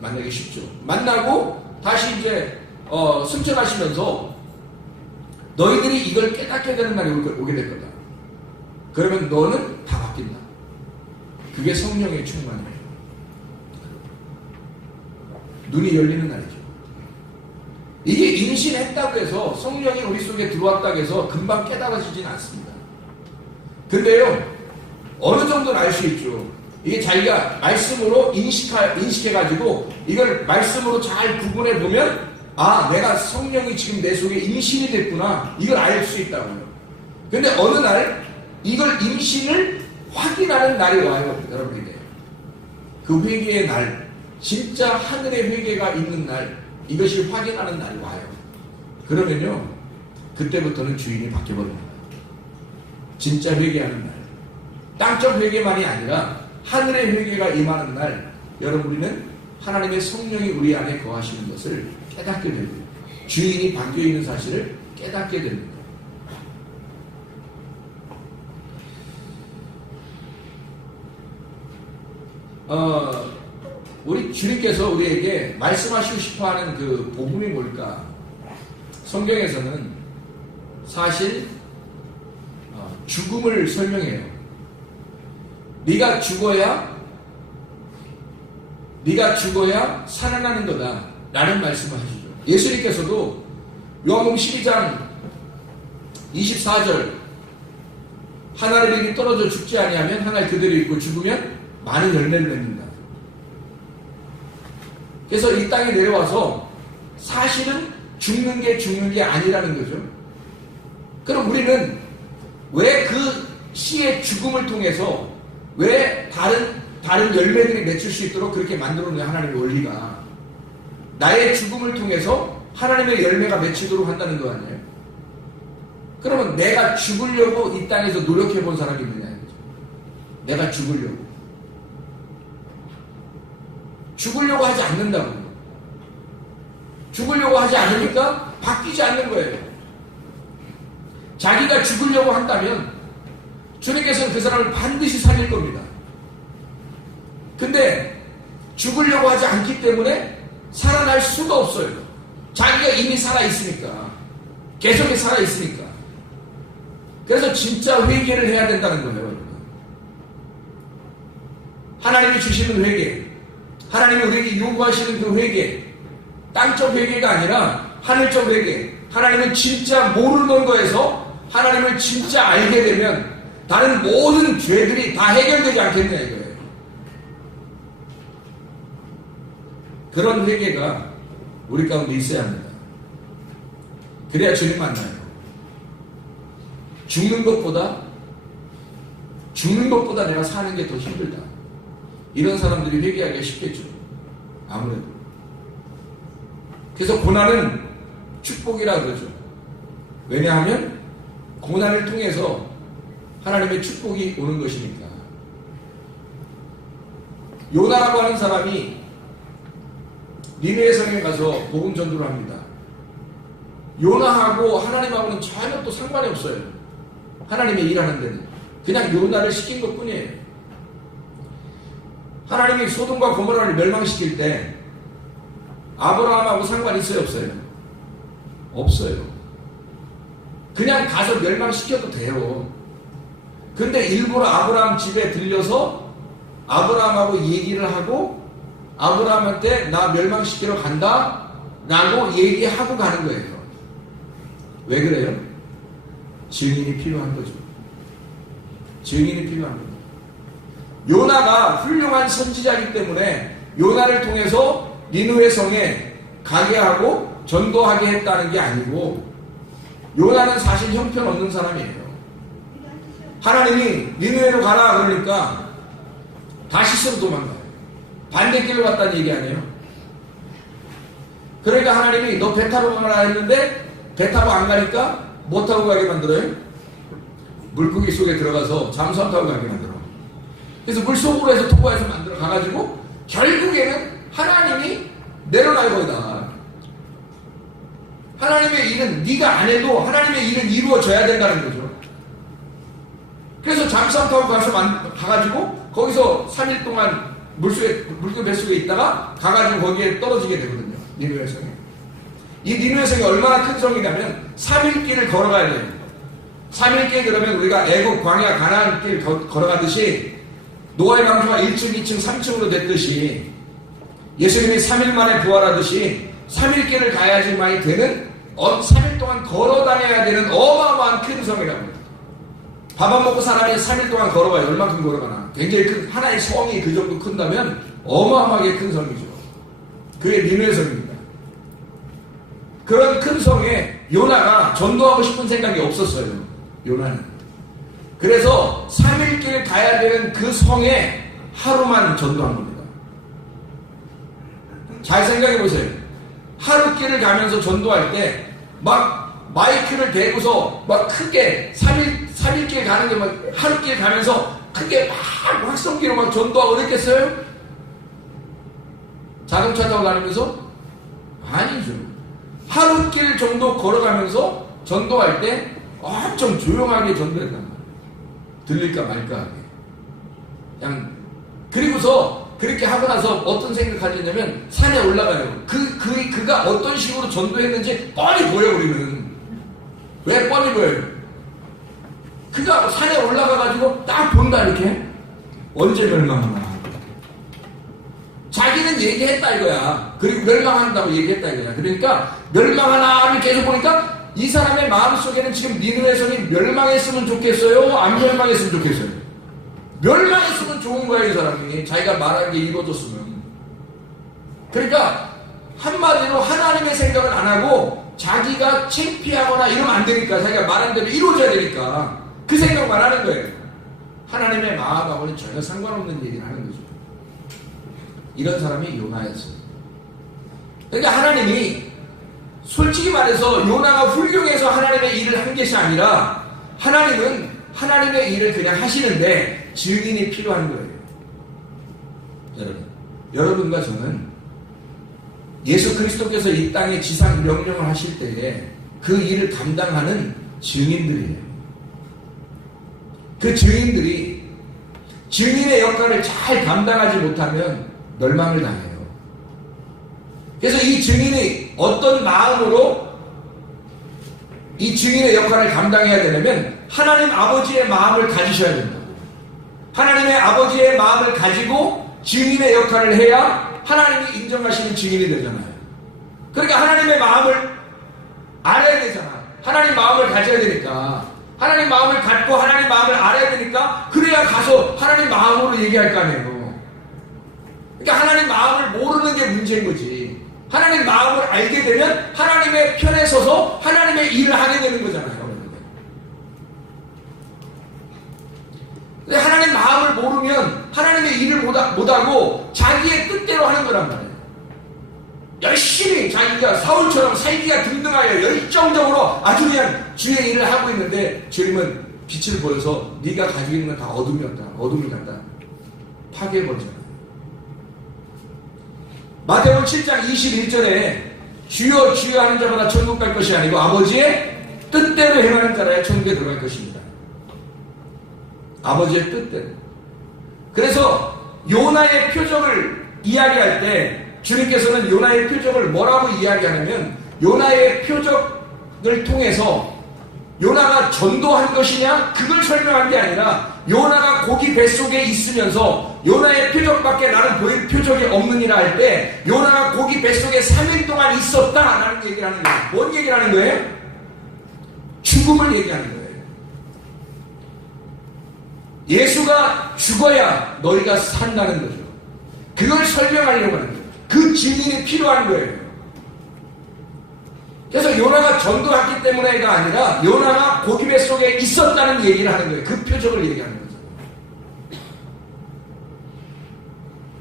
만나기 쉽죠. 만나고 다시 이제 승천하시면서 너희들이 이걸 깨닫게 되는 날이 오게 될 거다. 그러면 너는 다 바뀐다. 그게 성령의 충만이에요. 눈이 열리는 날이죠. 이게 임신했다고 해서 성령이 우리 속에 들어왔다고 해서 금방 깨달아지진 않습니다. 근데요, 어느 정도는 알 수 있죠. 이게 자기가 말씀으로 인식해가지고 이걸 말씀으로 잘 구분해 보면, 내가 성령이 지금 내 속에 임신이 됐구나, 이걸 알 수 있다고요. 근데 어느 날 이걸 임신을 확인하는 날이 와요, 여러분에게. 그 회개의 날, 진짜 하늘의 회개가 있는 날, 이것이 확인하는 날이 와요. 그러면요, 그때부터는 주인이 바뀌어버립니다. 진짜 회개하는 날. 땅적 회개만이 아니라 하늘의 회개가 임하는 날, 여러분, 우리는 하나님의 성령이 우리 안에 거하시는 것을 깨닫게 됩니다. 주인이 바뀌어 있는 사실을 깨닫게 됩니다. 우리 주님께서 우리에게 말씀하시고 싶어하는 그 복음이 뭘까? 성경에서는 사실 죽음을 설명해요. 네가 죽어야 살아나는 거다 라는 말씀을 하시죠. 예수님께서도 요한복음 12장 24절, 하나를 이미 떨어져 죽지 아니하면 하나를 그대로 있고 죽으면 많은 열매를 맺는다. 그래서 이 땅에 내려와서 사실은 죽는 게 아니라는 거죠. 그럼 우리는 왜 그 시의 죽음을 통해서 왜 다른 열매들이 맺힐 수 있도록 그렇게 만들어 놓은 하나님의 원리가 나의 죽음을 통해서 하나님의 열매가 맺히도록 한다는 거 아니에요? 그러면 내가 죽으려고 이 땅에서 노력해 본 사람이 있느냐 이거죠. 내가 죽으려고 하지 않는다고. 죽으려고 하지 않으니까 바뀌지 않는 거예요. 자기가 죽으려고 한다면 주님께서는 그 사람을 반드시 살릴 겁니다. 근데 죽으려고 하지 않기 때문에 살아날 수가 없어요. 자기가 이미 살아있으니까. 계속해 살아있으니까. 그래서 진짜 회개를 해야 된다는 거예요. 여러분. 하나님이 주시는 회개, 하나님이 우리에게 요구하시는 그 회개, 땅적 회개가 아니라 하늘적 회개. 하나님은 진짜 모르는 거에서 하나님을 진짜 알게 되면 다른 모든 죄들이 다 해결되지 않겠냐 이거예요. 그런 회개가 우리 가운데 있어야 합니다. 그래야 주님 만나요. 죽는 것보다 내가 사는 게 더 힘들다. 이런 사람들이 회개하기가 쉽겠죠. 아무래도. 그래서 고난은 축복이라 그러죠. 왜냐하면 고난을 통해서 하나님의 축복이 오는 것이니까. 요나라고 하는 사람이 니느웨 성에 가서 복음 전도를 합니다. 요나하고 하나님하고는 전혀 또 상관이 없어요. 하나님의 일하는 데는. 그냥 요나를 시킨 것 뿐이에요. 하나님이 소돔과 고모라를 멸망시킬 때 아브라함하고 상관이 있어요, 없어요? 없어요. 그냥 가서 멸망시켜도 돼요. 근데 일부러 아브라함 집에 들려서 아브라함하고 얘기를 하고 아브라함한테 나 멸망시키러 간다 라고 얘기하고 가는 거예요. 왜 그래요? 증인이 필요한 거죠. 증인이 필요한 거죠. 요나가 훌륭한 선지자이기 때문에 요나를 통해서 니느웨 성에 가게 하고 전도하게 했다는 게 아니고, 요나는 사실 형편없는 사람이에요. 하나님이 니느웨로 가라 그러니까 다시스로 도망가요. 반대길로 갔다는 얘기 아니에요. 그러니까 하나님이 너 배 타고 가라 했는데 배 타고 안 가니까 뭐 타고 가게 만들어요? 물고기 속에 들어가서 잠수함 타고 가게 만들어. 그래서 물속으로 해서 통과해서 만들어 가가지고 결국에는 하나님이 내려놔요 거기다. 하나님의 일은 네가 안 해도 하나님의 일은 이루어져야 된다는 거죠. 그래서 잠수함 타고 가가지고 거기서 3일 동안 물고기 뱃속에 있다가 가가지고 거기에 떨어지게 되거든요. 니느웨 성에. 이 니느웨 성이 얼마나 큰 성이냐면 3일 길을 걸어가야 돼요. 3일 길 그러면 우리가 애국 광야 가나안 길 걸어가듯이 노아의 방주가 1층, 2층, 3층으로 됐듯이 예수님이 3일 만에 부활하듯이 3일 길을 가야지만이 되는 3일 동안 걸어다녀야 되는 어마어마한 큰 성이라고 합니다. 밥 안 먹고 사람이 3일 동안 걸어가요. 얼마큼 걸어가나. 굉장히 큰, 하나의 성이 그 정도 큰다면 어마어마하게 큰 성이죠. 그게 니느웨 성입니다. 그런 큰 성에 요나가 전도하고 싶은 생각이 없었어요. 요나는. 그래서 3일 길 가야 되는 그 성에 하루만 전도한 겁니다. 잘 생각해 보세요. 하루길을 가면서 전도할 때 막 마이크를 대고서 막 크게 3일길 가는 게 막 하루길 가면서 크게 막 확성기로 막 전도하고 그랬겠어요? 자동차 타고 다니면서? 아니죠. 하루길 정도 걸어가면서 전도할 때 엄청 조용하게 전도했단 말이에요. 들릴까 말까 하게. 그냥 그리고서 그렇게 하고 나서 어떤 생각을 하냐면 산에 올라가요. 그가 어떤 식으로 전도했는지 뻔히 보여 우리는. 왜 뻔히 보여요? 그가 산에 올라가가지고 딱 본다 이렇게. 언제 멸망하나. 자기는 얘기했다 이거야. 그리고 멸망한다고 얘기했다 이거야. 그러니까 멸망하나를 계속 보니까 이 사람의 마음속에는 지금 니느웨 성이 멸망했으면 좋겠어요? 안 멸망했으면 좋겠어요? 멸망했으면 좋은 거야 이 사람이. 자기가 말한 게 이루어졌으면. 그러니까 한마디로 하나님의 생각을 안 하고 자기가 창피하거나 이러면 안 되니까 자기가 말한 대로 이루어져야 되니까 그 생각만 하는 거예요. 하나님의 마음하고는 전혀 상관없는 얘기를 하는 거죠. 이런 사람이 요나였어요. 그러니까 하나님이 솔직히 말해서 요나가 훌륭해서 하나님의 일을 한 것이 아니라 하나님은 하나님의 일을 그냥 하시는데 증인이 필요한 거예요. 여러분과 저는 예수 그리스도께서 이 땅에 지상 명령을 하실 때에 그 일을 감당하는 증인들이에요. 그 증인들이 증인의 역할을 잘 감당하지 못하면 멸망을 당해요. 그래서 이 증인이 어떤 마음으로 이 증인의 역할을 감당해야 되냐면 하나님 아버지의 마음을 가지셔야 된다고. 하나님의 아버지의 마음을 가지고 증인의 역할을 해야 하나님이 인정하시는 증인이 되잖아요. 그러니까 하나님의 마음을 알아야 되잖아. 하나님 마음을 가져야 되니까. 하나님 마음을 갖고 하나님 마음을 알아야 되니까 그래야 가서 하나님 마음으로 얘기할 거 아니에요. 그러니까 하나님 마음을 모르는 게 문제인 거지. 하나님 마음을 알게 되면 하나님의 편에 서서 하나님의 일을 하게 되는 거잖아요. 근데 하나님 마음을 모르면 하나님의 일을 못하고 자기의 뜻대로 하는 거란 말이에요. 열심히 자기가 사울처럼 살기가 등등하여 열정적으로 아주 그냥 주의 일을 하고 있는데 주님은 빛을 보여서 네가 가지고 있는 건 다 어둠이었다. 어둠이 간다. 파괴해버리잖아요. 마태복음 7장 21절에 주여 주여 하는 자마다 천국 갈 것이 아니고 아버지의 뜻대로 행하는 자라야 천국에 들어갈 것입니다. 아버지의 뜻대로. 그래서 요나의 표적을 이야기할 때 주님께서는 요나의 표적을 뭐라고 이야기하냐면 요나의 표적을 통해서 요나가 전도한 것이냐 그걸 설명한 게 아니라 요나가 고기 뱃속에 있으면서 요나의 표적밖에 나는 보일 표적이 없느니라 할 때 요나가 고기 뱃속에 3일 동안 있었다라는 얘기를 하는 거예요. 뭔 얘기를 하는 거예요? 죽음을 얘기하는 거예요. 예수가 죽어야 너희가 산다는 거죠. 그걸 설명하려고 하는 거예요. 그 증인이 필요한 거예요. 그래서 요나가 전도했기 때문에가 아니라 요나가 고기 뱃속에 있었다는 얘기를 하는 거예요. 그 표적을 얘기하는 거죠.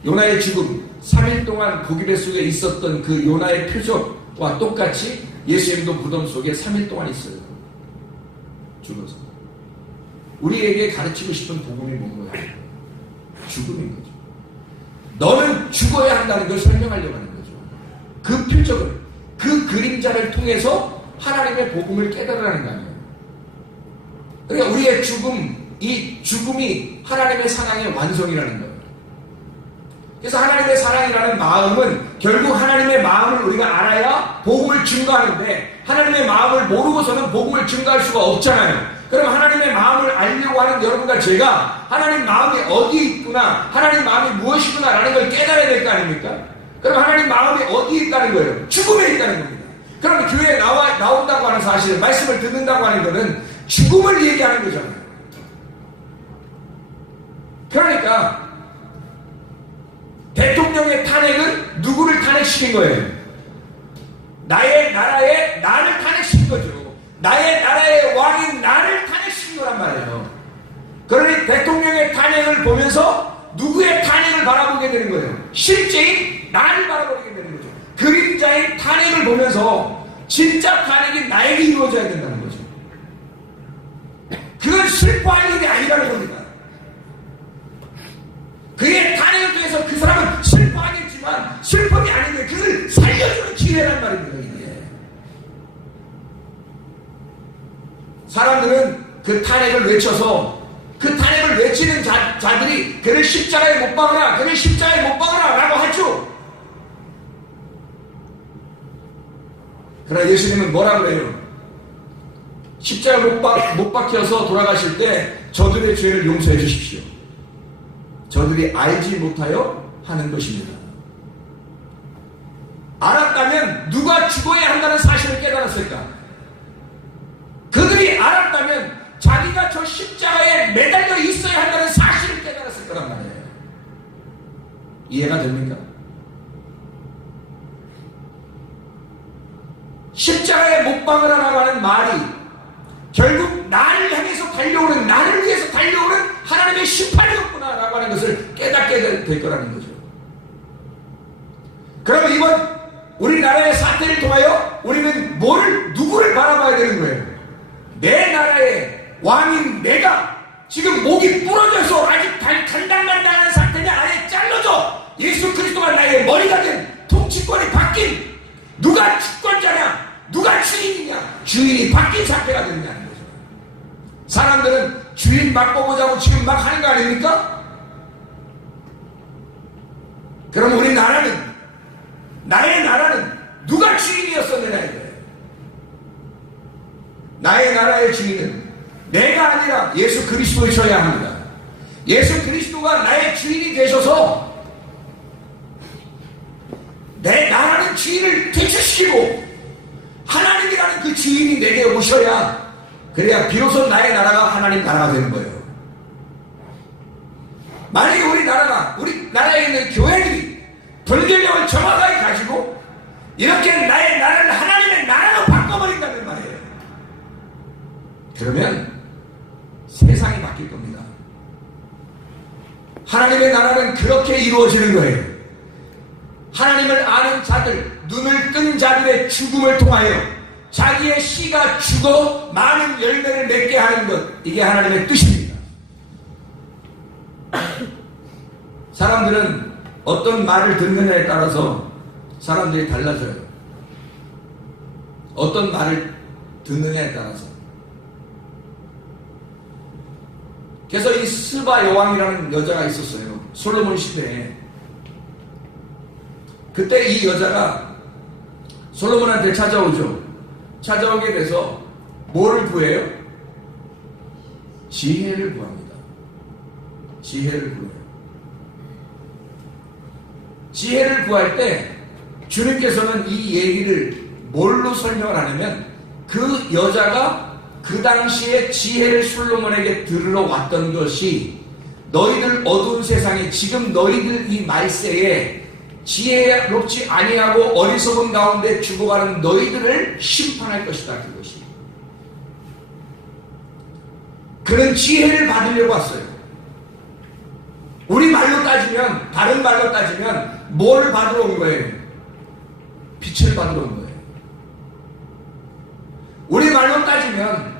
요나의 죽음, 3일 동안 고기 뱃속에 있었던 그 요나의 표적과 똑같이 예수님도 무덤 속에 3일 동안 있어요. 죽어서. 우리에게 가르치고 싶은 복음이 뭔 거야? 죽음인 거죠. 너는 죽어야 한다는 걸 설명하려고 하는 거죠. 그 표적을, 그 그림자를 통해서 하나님의 복음을 깨달으라는 거 아니에요. 그러니까 우리의 죽음, 이 죽음이 하나님의 사랑의 완성이라는 거예요. 그래서 하나님의 사랑이라는 마음은 결국 하나님의 마음을 우리가 알아야 복음을 증거하는데 하나님의 마음을 모르고서는 복음을 증거할 수가 없잖아요. 그럼 하나님의 마음을 알려고 하는 여러분과 제가 하나님 마음이 어디 있구나, 하나님 마음이 무엇이구나 라는 걸 깨달아야 될 거 아닙니까? 그럼 하나님 마음이 어디에 있다는 거예요? 죽음에 있다는 겁니다. 그럼 교회에 나온다고 하는 사실, 말씀을 듣는다고 하는 것은 죽음을 얘기하는 거잖아요. 그러니까 대통령의 탄핵은 누구를 탄핵시킨 거예요? 나의 나라에 나를 탄핵시킨 거죠. 나의 나라의 왕인 나를 탄핵시킨 거란 말이에요. 그러니 대통령의 탄핵을 보면서 누구의 탄핵을 바라보게 되는 거예요? 실제인 나를 바라보게 되는 거죠. 그림 그림자인 탄핵을 보면서 진짜 탄핵이 나에게 이루어져야 된다는 거죠. 그건 슬퍼할 일이 아니라는 겁니다. 그의 탄핵을 통해서 그 사람은 슬퍼하겠지만 슬픔이 아닌데 그걸 살려주는 기회란 말입니다. 이게. 사람들은 그 탄핵을 외쳐서 그 탄핵을 외치는 자들이 그를 십자가에 못 박아라, 그를 십자가에 못 박아라 라고 하죠. 그러나 예수님은 뭐라고 해요? 십자가에 못 박혀서 돌아가실 때 저들의 죄를 용서해 주십시오. 저들이 알지 못하여 하는 것입니다. 알았다면 누가 죽어야 한다는 사실을 깨달았을까? 그들이 알았다면 자기가 저 십자가에 매달려 있어야 한다는 사실을 깨달았을 거란 말이에요. 이해가 됩니까? 십자가에 못 박으라고 하는 말이 결국 나를 향해서 달려오는, 나를 위해서 달려오는 하나님의 심판이었구나 라고 하는 것을 깨닫게 될 거라는 거죠. 그러면 이번 우리나라의 사태를 통하여 우리는 누구를 바라봐야 되는 거예요? 내 나라의 왕인 내가 지금 목이 부러져서 아직 간당간당한 상태냐, 아예 잘라져 예수 그리스도가 나의 머리가 된 통치권이 바뀐, 누가 주권자냐, 누가 주인이냐, 주인이 바뀐 상태가 되느냐는 거죠. 사람들은 주인 바꿔보자고 지금 막 하는 거 아닙니까? 그럼 우리 나라는, 나의 나라는 누가 주인이었었느냐 이거예요. 나의 나라의 주인은 내가 아니라 예수 그리스도이셔야 합니다. 예수 그리스도가 나의 주인이 되셔서 내 나라는 주인을 퇴출시키고 하나님이라는 그 주인이 내게 오셔야, 그래야 비로소 나의 나라가 하나님 나라가 되는 거예요. 만약에 우리 나라에 있는 교회들이 분별력을 정확하게 가지고 이렇게 나의 나라를 하나님의 나라로 바꿔버린다는 말이에요. 그러면 세상이 바뀔 겁니다. 하나님의 나라는 그렇게 이루어지는 거예요. 하나님을 아는 자들, 눈을 뜬 자들의 죽음을 통하여 자기의 씨가 죽어 많은 열매를 맺게 하는 것, 이게 하나님의 뜻입니다. 사람들은 어떤 말을 듣느냐에 따라서 사람들이 달라져요. 어떤 말을 듣느냐에 따라서. 그래서 이 스바 여왕이라는 여자가 있었어요. 솔로몬 시대에. 그때 이 여자가 솔로몬한테 찾아오죠. 찾아오게 돼서 뭐를 구해요? 지혜를 구합니다. 지혜를 구해요. 지혜를 구할 때 주님께서는 이 얘기를 뭘로 설명을 하냐면, 그 여자가 그 당시에 지혜를 솔로몬에게 들으러 왔던 것이 너희들 어두운 세상에 지금 너희들 이 말세에 지혜롭지 아니하고 어리석은 가운데 죽어가는 너희들을 심판할 것이다. 그것이. 그는 지혜를 받으려고 왔어요. 우리 말로 따지면, 다른 말로 따지면 뭘 받으러 온 거예요? 빛을 받으러 온 거예요. 우리 말로 따지면,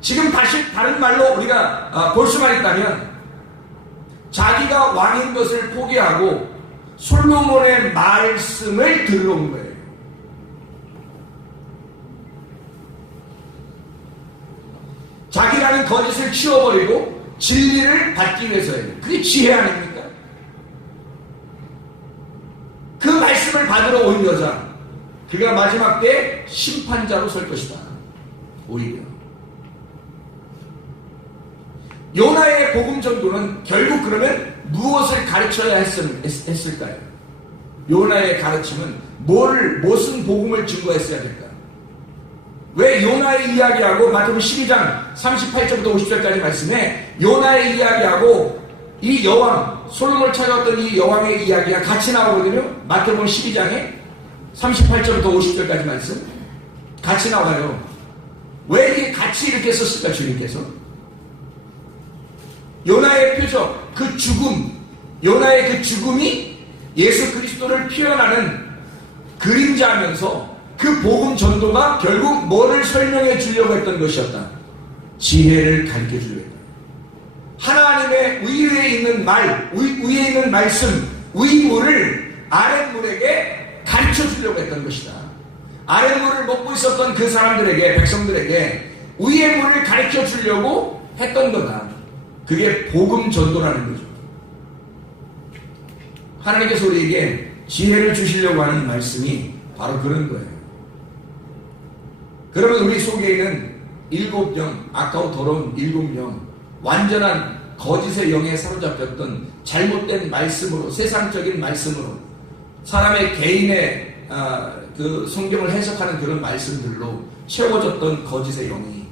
지금 다른 말로 우리가 볼 수만 있다면, 자기가 왕인 것을 포기하고 솔로몬의 말씀을 들으러 온 거예요. 자기라는 거짓을 치워버리고 진리를 받기 위해서예요. 그게 지혜 아닙니까? 그 말씀을 받으러 온 여자, 그가 마지막 때 심판자로 설 것이다. 오히려 요나의 복음 전도는 결국 그러면 무엇을 가르쳐야 했을까요? 요나의 가르침은 무슨 복음을 증거했어야 될까? 왜 요나의 이야기하고 마태복음 12장 38절부터 50절까지 말씀에 요나의 이야기하고 이 여왕, 솔로몬을 찾아왔던 이 여왕의 이야기가 같이 나오거든요. 마태복음 12장에 38절부터 50절까지 말씀 같이 나와요. 왜 이게 같이 이렇게 썼을까? 주님께서 요나의 표적, 그 죽음, 요나의 그 죽음이 예수 그리스도를 표현하는 그림자하면서 그 복음 전도가 결국 뭐를 설명해 주려고 했던 것이었다. 지혜를 가르쳐 주려고 했다. 하나님의 위에 있는 말, 위에 있는 말씀, 위물을 아랫물에게 가르쳐 주려고 했던 것이다. 아랫물을 먹고 있었던 그 사람들에게, 백성들에게 위의 물을 가르쳐 주려고 했던 거다. 그게 복음 전도라는 거죠. 하나님께서 우리에게 지혜를 주시려고 하는 말씀이 바로 그런 거예요. 그러면 우리 속에 있는 7영, 아까워 더러운 7영, 완전한 거짓의 영에 사로잡혔던 잘못된 말씀으로, 세상적인 말씀으로, 사람의 개인의 그 성경을 해석하는 그런 말씀들로 채워졌던 거짓의 영이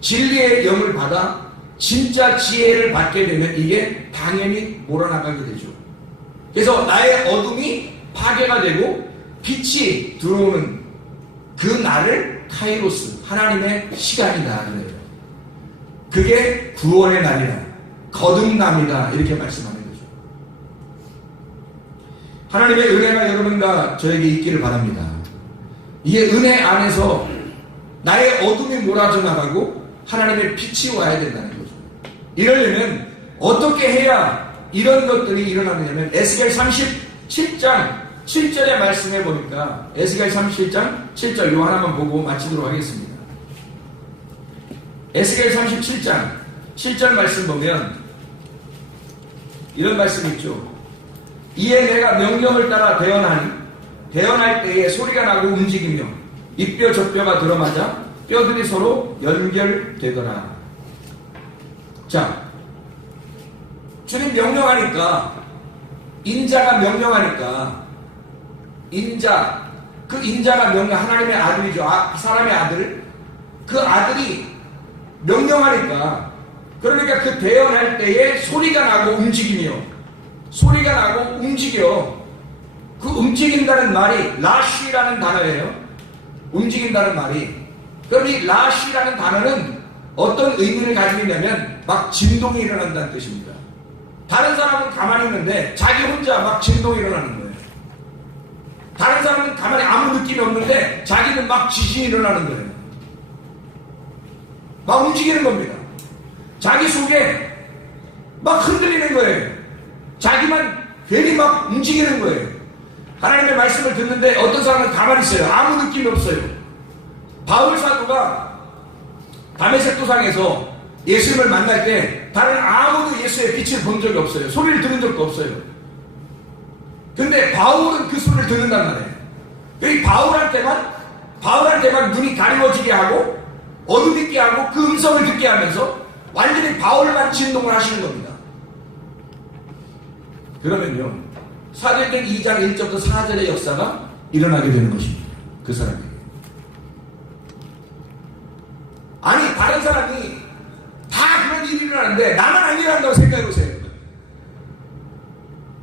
진리의 영을 받아 진짜 지혜를 받게 되면 이게 당연히 몰아나가게 되죠. 그래서 나의 어둠이 파괴가 되고 빛이 들어오는 그 날을 카이로스, 하나님의 시간이다 그래요. 그게 구원의 날이다, 거듭남이다, 이렇게 말씀하는 거죠. 하나님의 은혜가 여러분과 저에게 있기를 바랍니다. 이게 은혜 안에서 나의 어둠이 몰아져 나가고 하나님의 빛이 와야 된다는 거죠. 이러려면 어떻게 해야 이런 것들이 일어나느냐면 에스겔 37장 7절의 말씀해 보니까, 에스겔 37장 7절 요 하나만 보고 마치도록 하겠습니다. 에스겔 37장 7절 말씀 보면 이런 말씀 있죠. 이에 내가 명령을 따라 대언할 때에 소리가 나고 움직이며 이뼈 저뼈가 들어맞아 뼈들이 서로 연결되더라. 자, 주님 명령하니까, 인자가 명령하니까, 그 인자가 하나님의 아들이죠. 사람의 아들. 그 아들이 명령하니까, 그러니까 그 대언할 때에 소리가 나고 움직이며, 소리가 나고 움직여. 그 움직인다는 말이 라쉬라는 단어예요. 움직인다는 말이. 그럼 이 라쉬라는 단어는 어떤 의미를 가지고 있냐면 막 진동이 일어난다는 뜻입니다. 다른 사람은 가만히 있는데 자기 혼자 막 진동이 일어나는 거예요. 다른 사람은 가만히 아무 느낌이 없는데 자기는 막 지진이 일어나는 거예요. 막 움직이는 겁니다. 자기 속에 막 흔들리는 거예요. 자기만 괜히 막 움직이는 거예요. 하나님의 말씀을 듣는데 어떤 사람은 가만히 있어요. 아무 느낌이 없어요. 바울 사도가 다메섹 도상에서 예수님을 만날 때 다른 아무도 예수의 빛을 본 적이 없어요. 소리를 들은 적도 없어요. 근데 바울은 그 소리를 듣는단 말이에요. 이 바울한테만 눈이 가리워지게 하고 어둠있게 하고 그 음성을 듣게 하면서 완전히 바울만 진동을 하시는 겁니다. 그러면요, 사도행전 2장 1절부터 4절의 역사가 일어나게 되는 것입니다. 그 사람에게. 아니, 다른 사람이 다 그런 일이 일어나는데 나만 안 일어난다고 생각해보세요.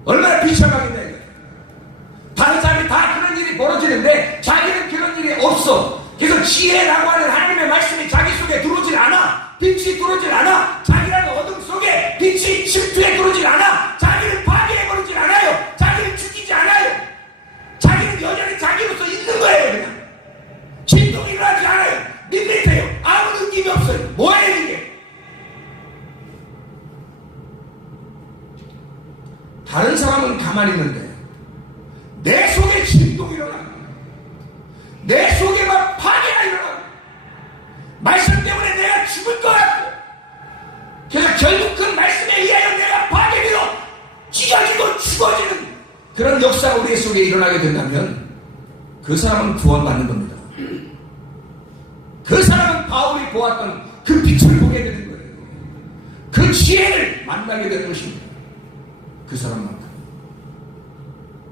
얼마나 비참하겠냐. 다른 사람이 다 그런 일이 벌어지는데 자기는 그런 일이 없어. 그래서 지혜라고 하는 하나님의 말씀이 자기 속에 들어오질 않아. 빛이 들어오질 않아. 자기라는 어둠 속에 빛이 침투해 들어오질 않아. 자기는 파괴해버리질 않아요. 자기는 죽이지 않아요. 자기는 여전히 자기로서 있는 거예요. 그냥 진동이 일어나지 않아요. 밋밋해요. 아무 느낌이 없어요. 뭐예요 이게? 다른 사람은 가만히 있는데 내 속에 진동이 일어나고 내 속에 막 파괴가 일어나고 말씀 때문에 내가 죽을 것 같고, 그래서 결국 그 말씀에 의하여 내가 파괴되어 찢어지고 죽어지는 그런 역사가 우리 속에 일어나게 된다면 그 사람은 구원받는 겁니다. 그 사람은 바울이 보았던 그 빛을 보게 되는 거예요. 그 지혜를 만나게 되는 것입니다. 그 사람만큼.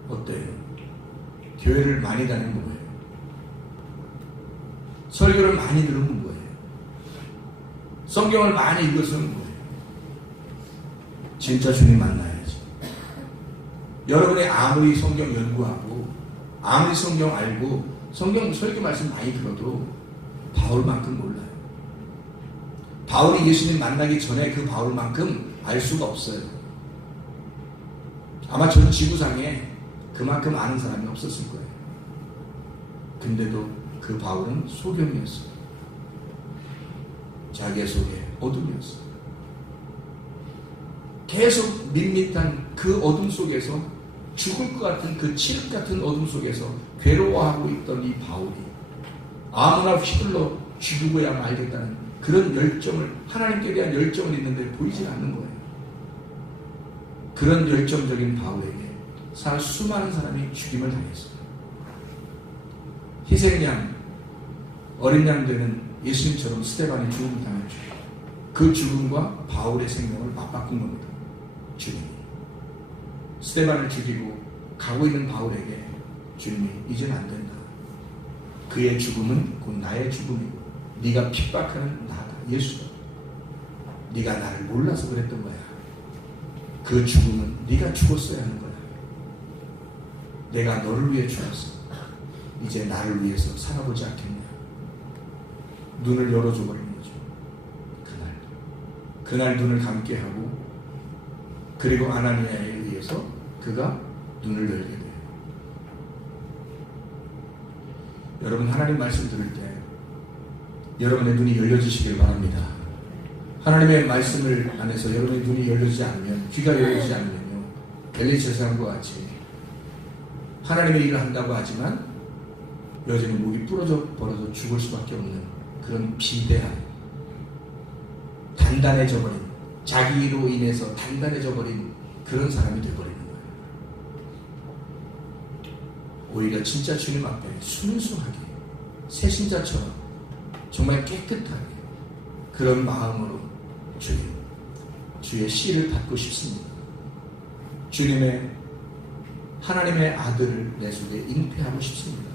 어때요? 교회를 많이 다니는 거예요. 설교를 많이 들은 거예요. 성경을 많이 읽어쓰는 거예요. 진짜 주님 만나야지. 여러분이 아무리 성경 연구하고 아무리 성경 알고 성경 설교 말씀 많이 들어도 바울만큼 몰라요. 바울이 예수님 만나기 전에 그 바울만큼 알 수가 없어요. 아마 전 지구상에 그만큼 아는 사람이 없었을 거예요. 근데도 그 바울은 소경이었어요. 자기 속에 어둠이었어요. 계속 밋밋한 그 어둠 속에서, 죽을 것 같은 그 칠흑 같은 어둠 속에서 괴로워하고 있던 이 바울이 아무나 휘둘러 죽이고야 말겠다는 그런 열정을, 하나님께 대한 열정을 있는데 보이지 않는 거예요. 그런 열정적인 바울에게 수많은 사람이 죽임을 당했어요. 희생양, 어린 양 되는 예수님처럼 스데반이 죽음을 당했죠. 그 죽음과 바울의 생명을 맞바꾼 겁니다. 주님이 스데반을 죽이고 가고 있는 바울에게 주님이 이제는 안 된다. 그의 죽음은 곧 나의 죽음이고 네가 핍박하는 나다. 예수다. 네가 나를 몰라서 그랬던 거야. 그 죽음은 네가 죽었어야 하는 거야. 내가 너를 위해 죽었어. 이제 나를 위해서 살아보지 않겠냐. 눈을 열어줘 버리는 거죠. 그날 눈을 감게 하고, 그리고 아나니아에 의해서 그가 눈을 열게 돼요. 여러분, 하나님 말씀 들을 때 여러분의 눈이 열려지시길 바랍니다. 하나님의 말씀을 안에서 여러분의 눈이 열려지지 않으면, 귀가 열려지지 않으면요, 엘리 제사장과 같이 하나님의 일을 한다고 하지만 여전히 목이 부러져 버려서 죽을 수밖에 없는 그런 비대한, 단단해져 버린, 자기로 인해서 단단해져 버린 그런 사람이 되어버리는 거예요. 오히려 진짜 주님 앞에 순수하게 새신자처럼 정말 깨끗하게 그런 마음으로 주의 씨를 받고 싶습니다. 주님의, 하나님의 아들을 내 속에 잉태하고 싶습니다.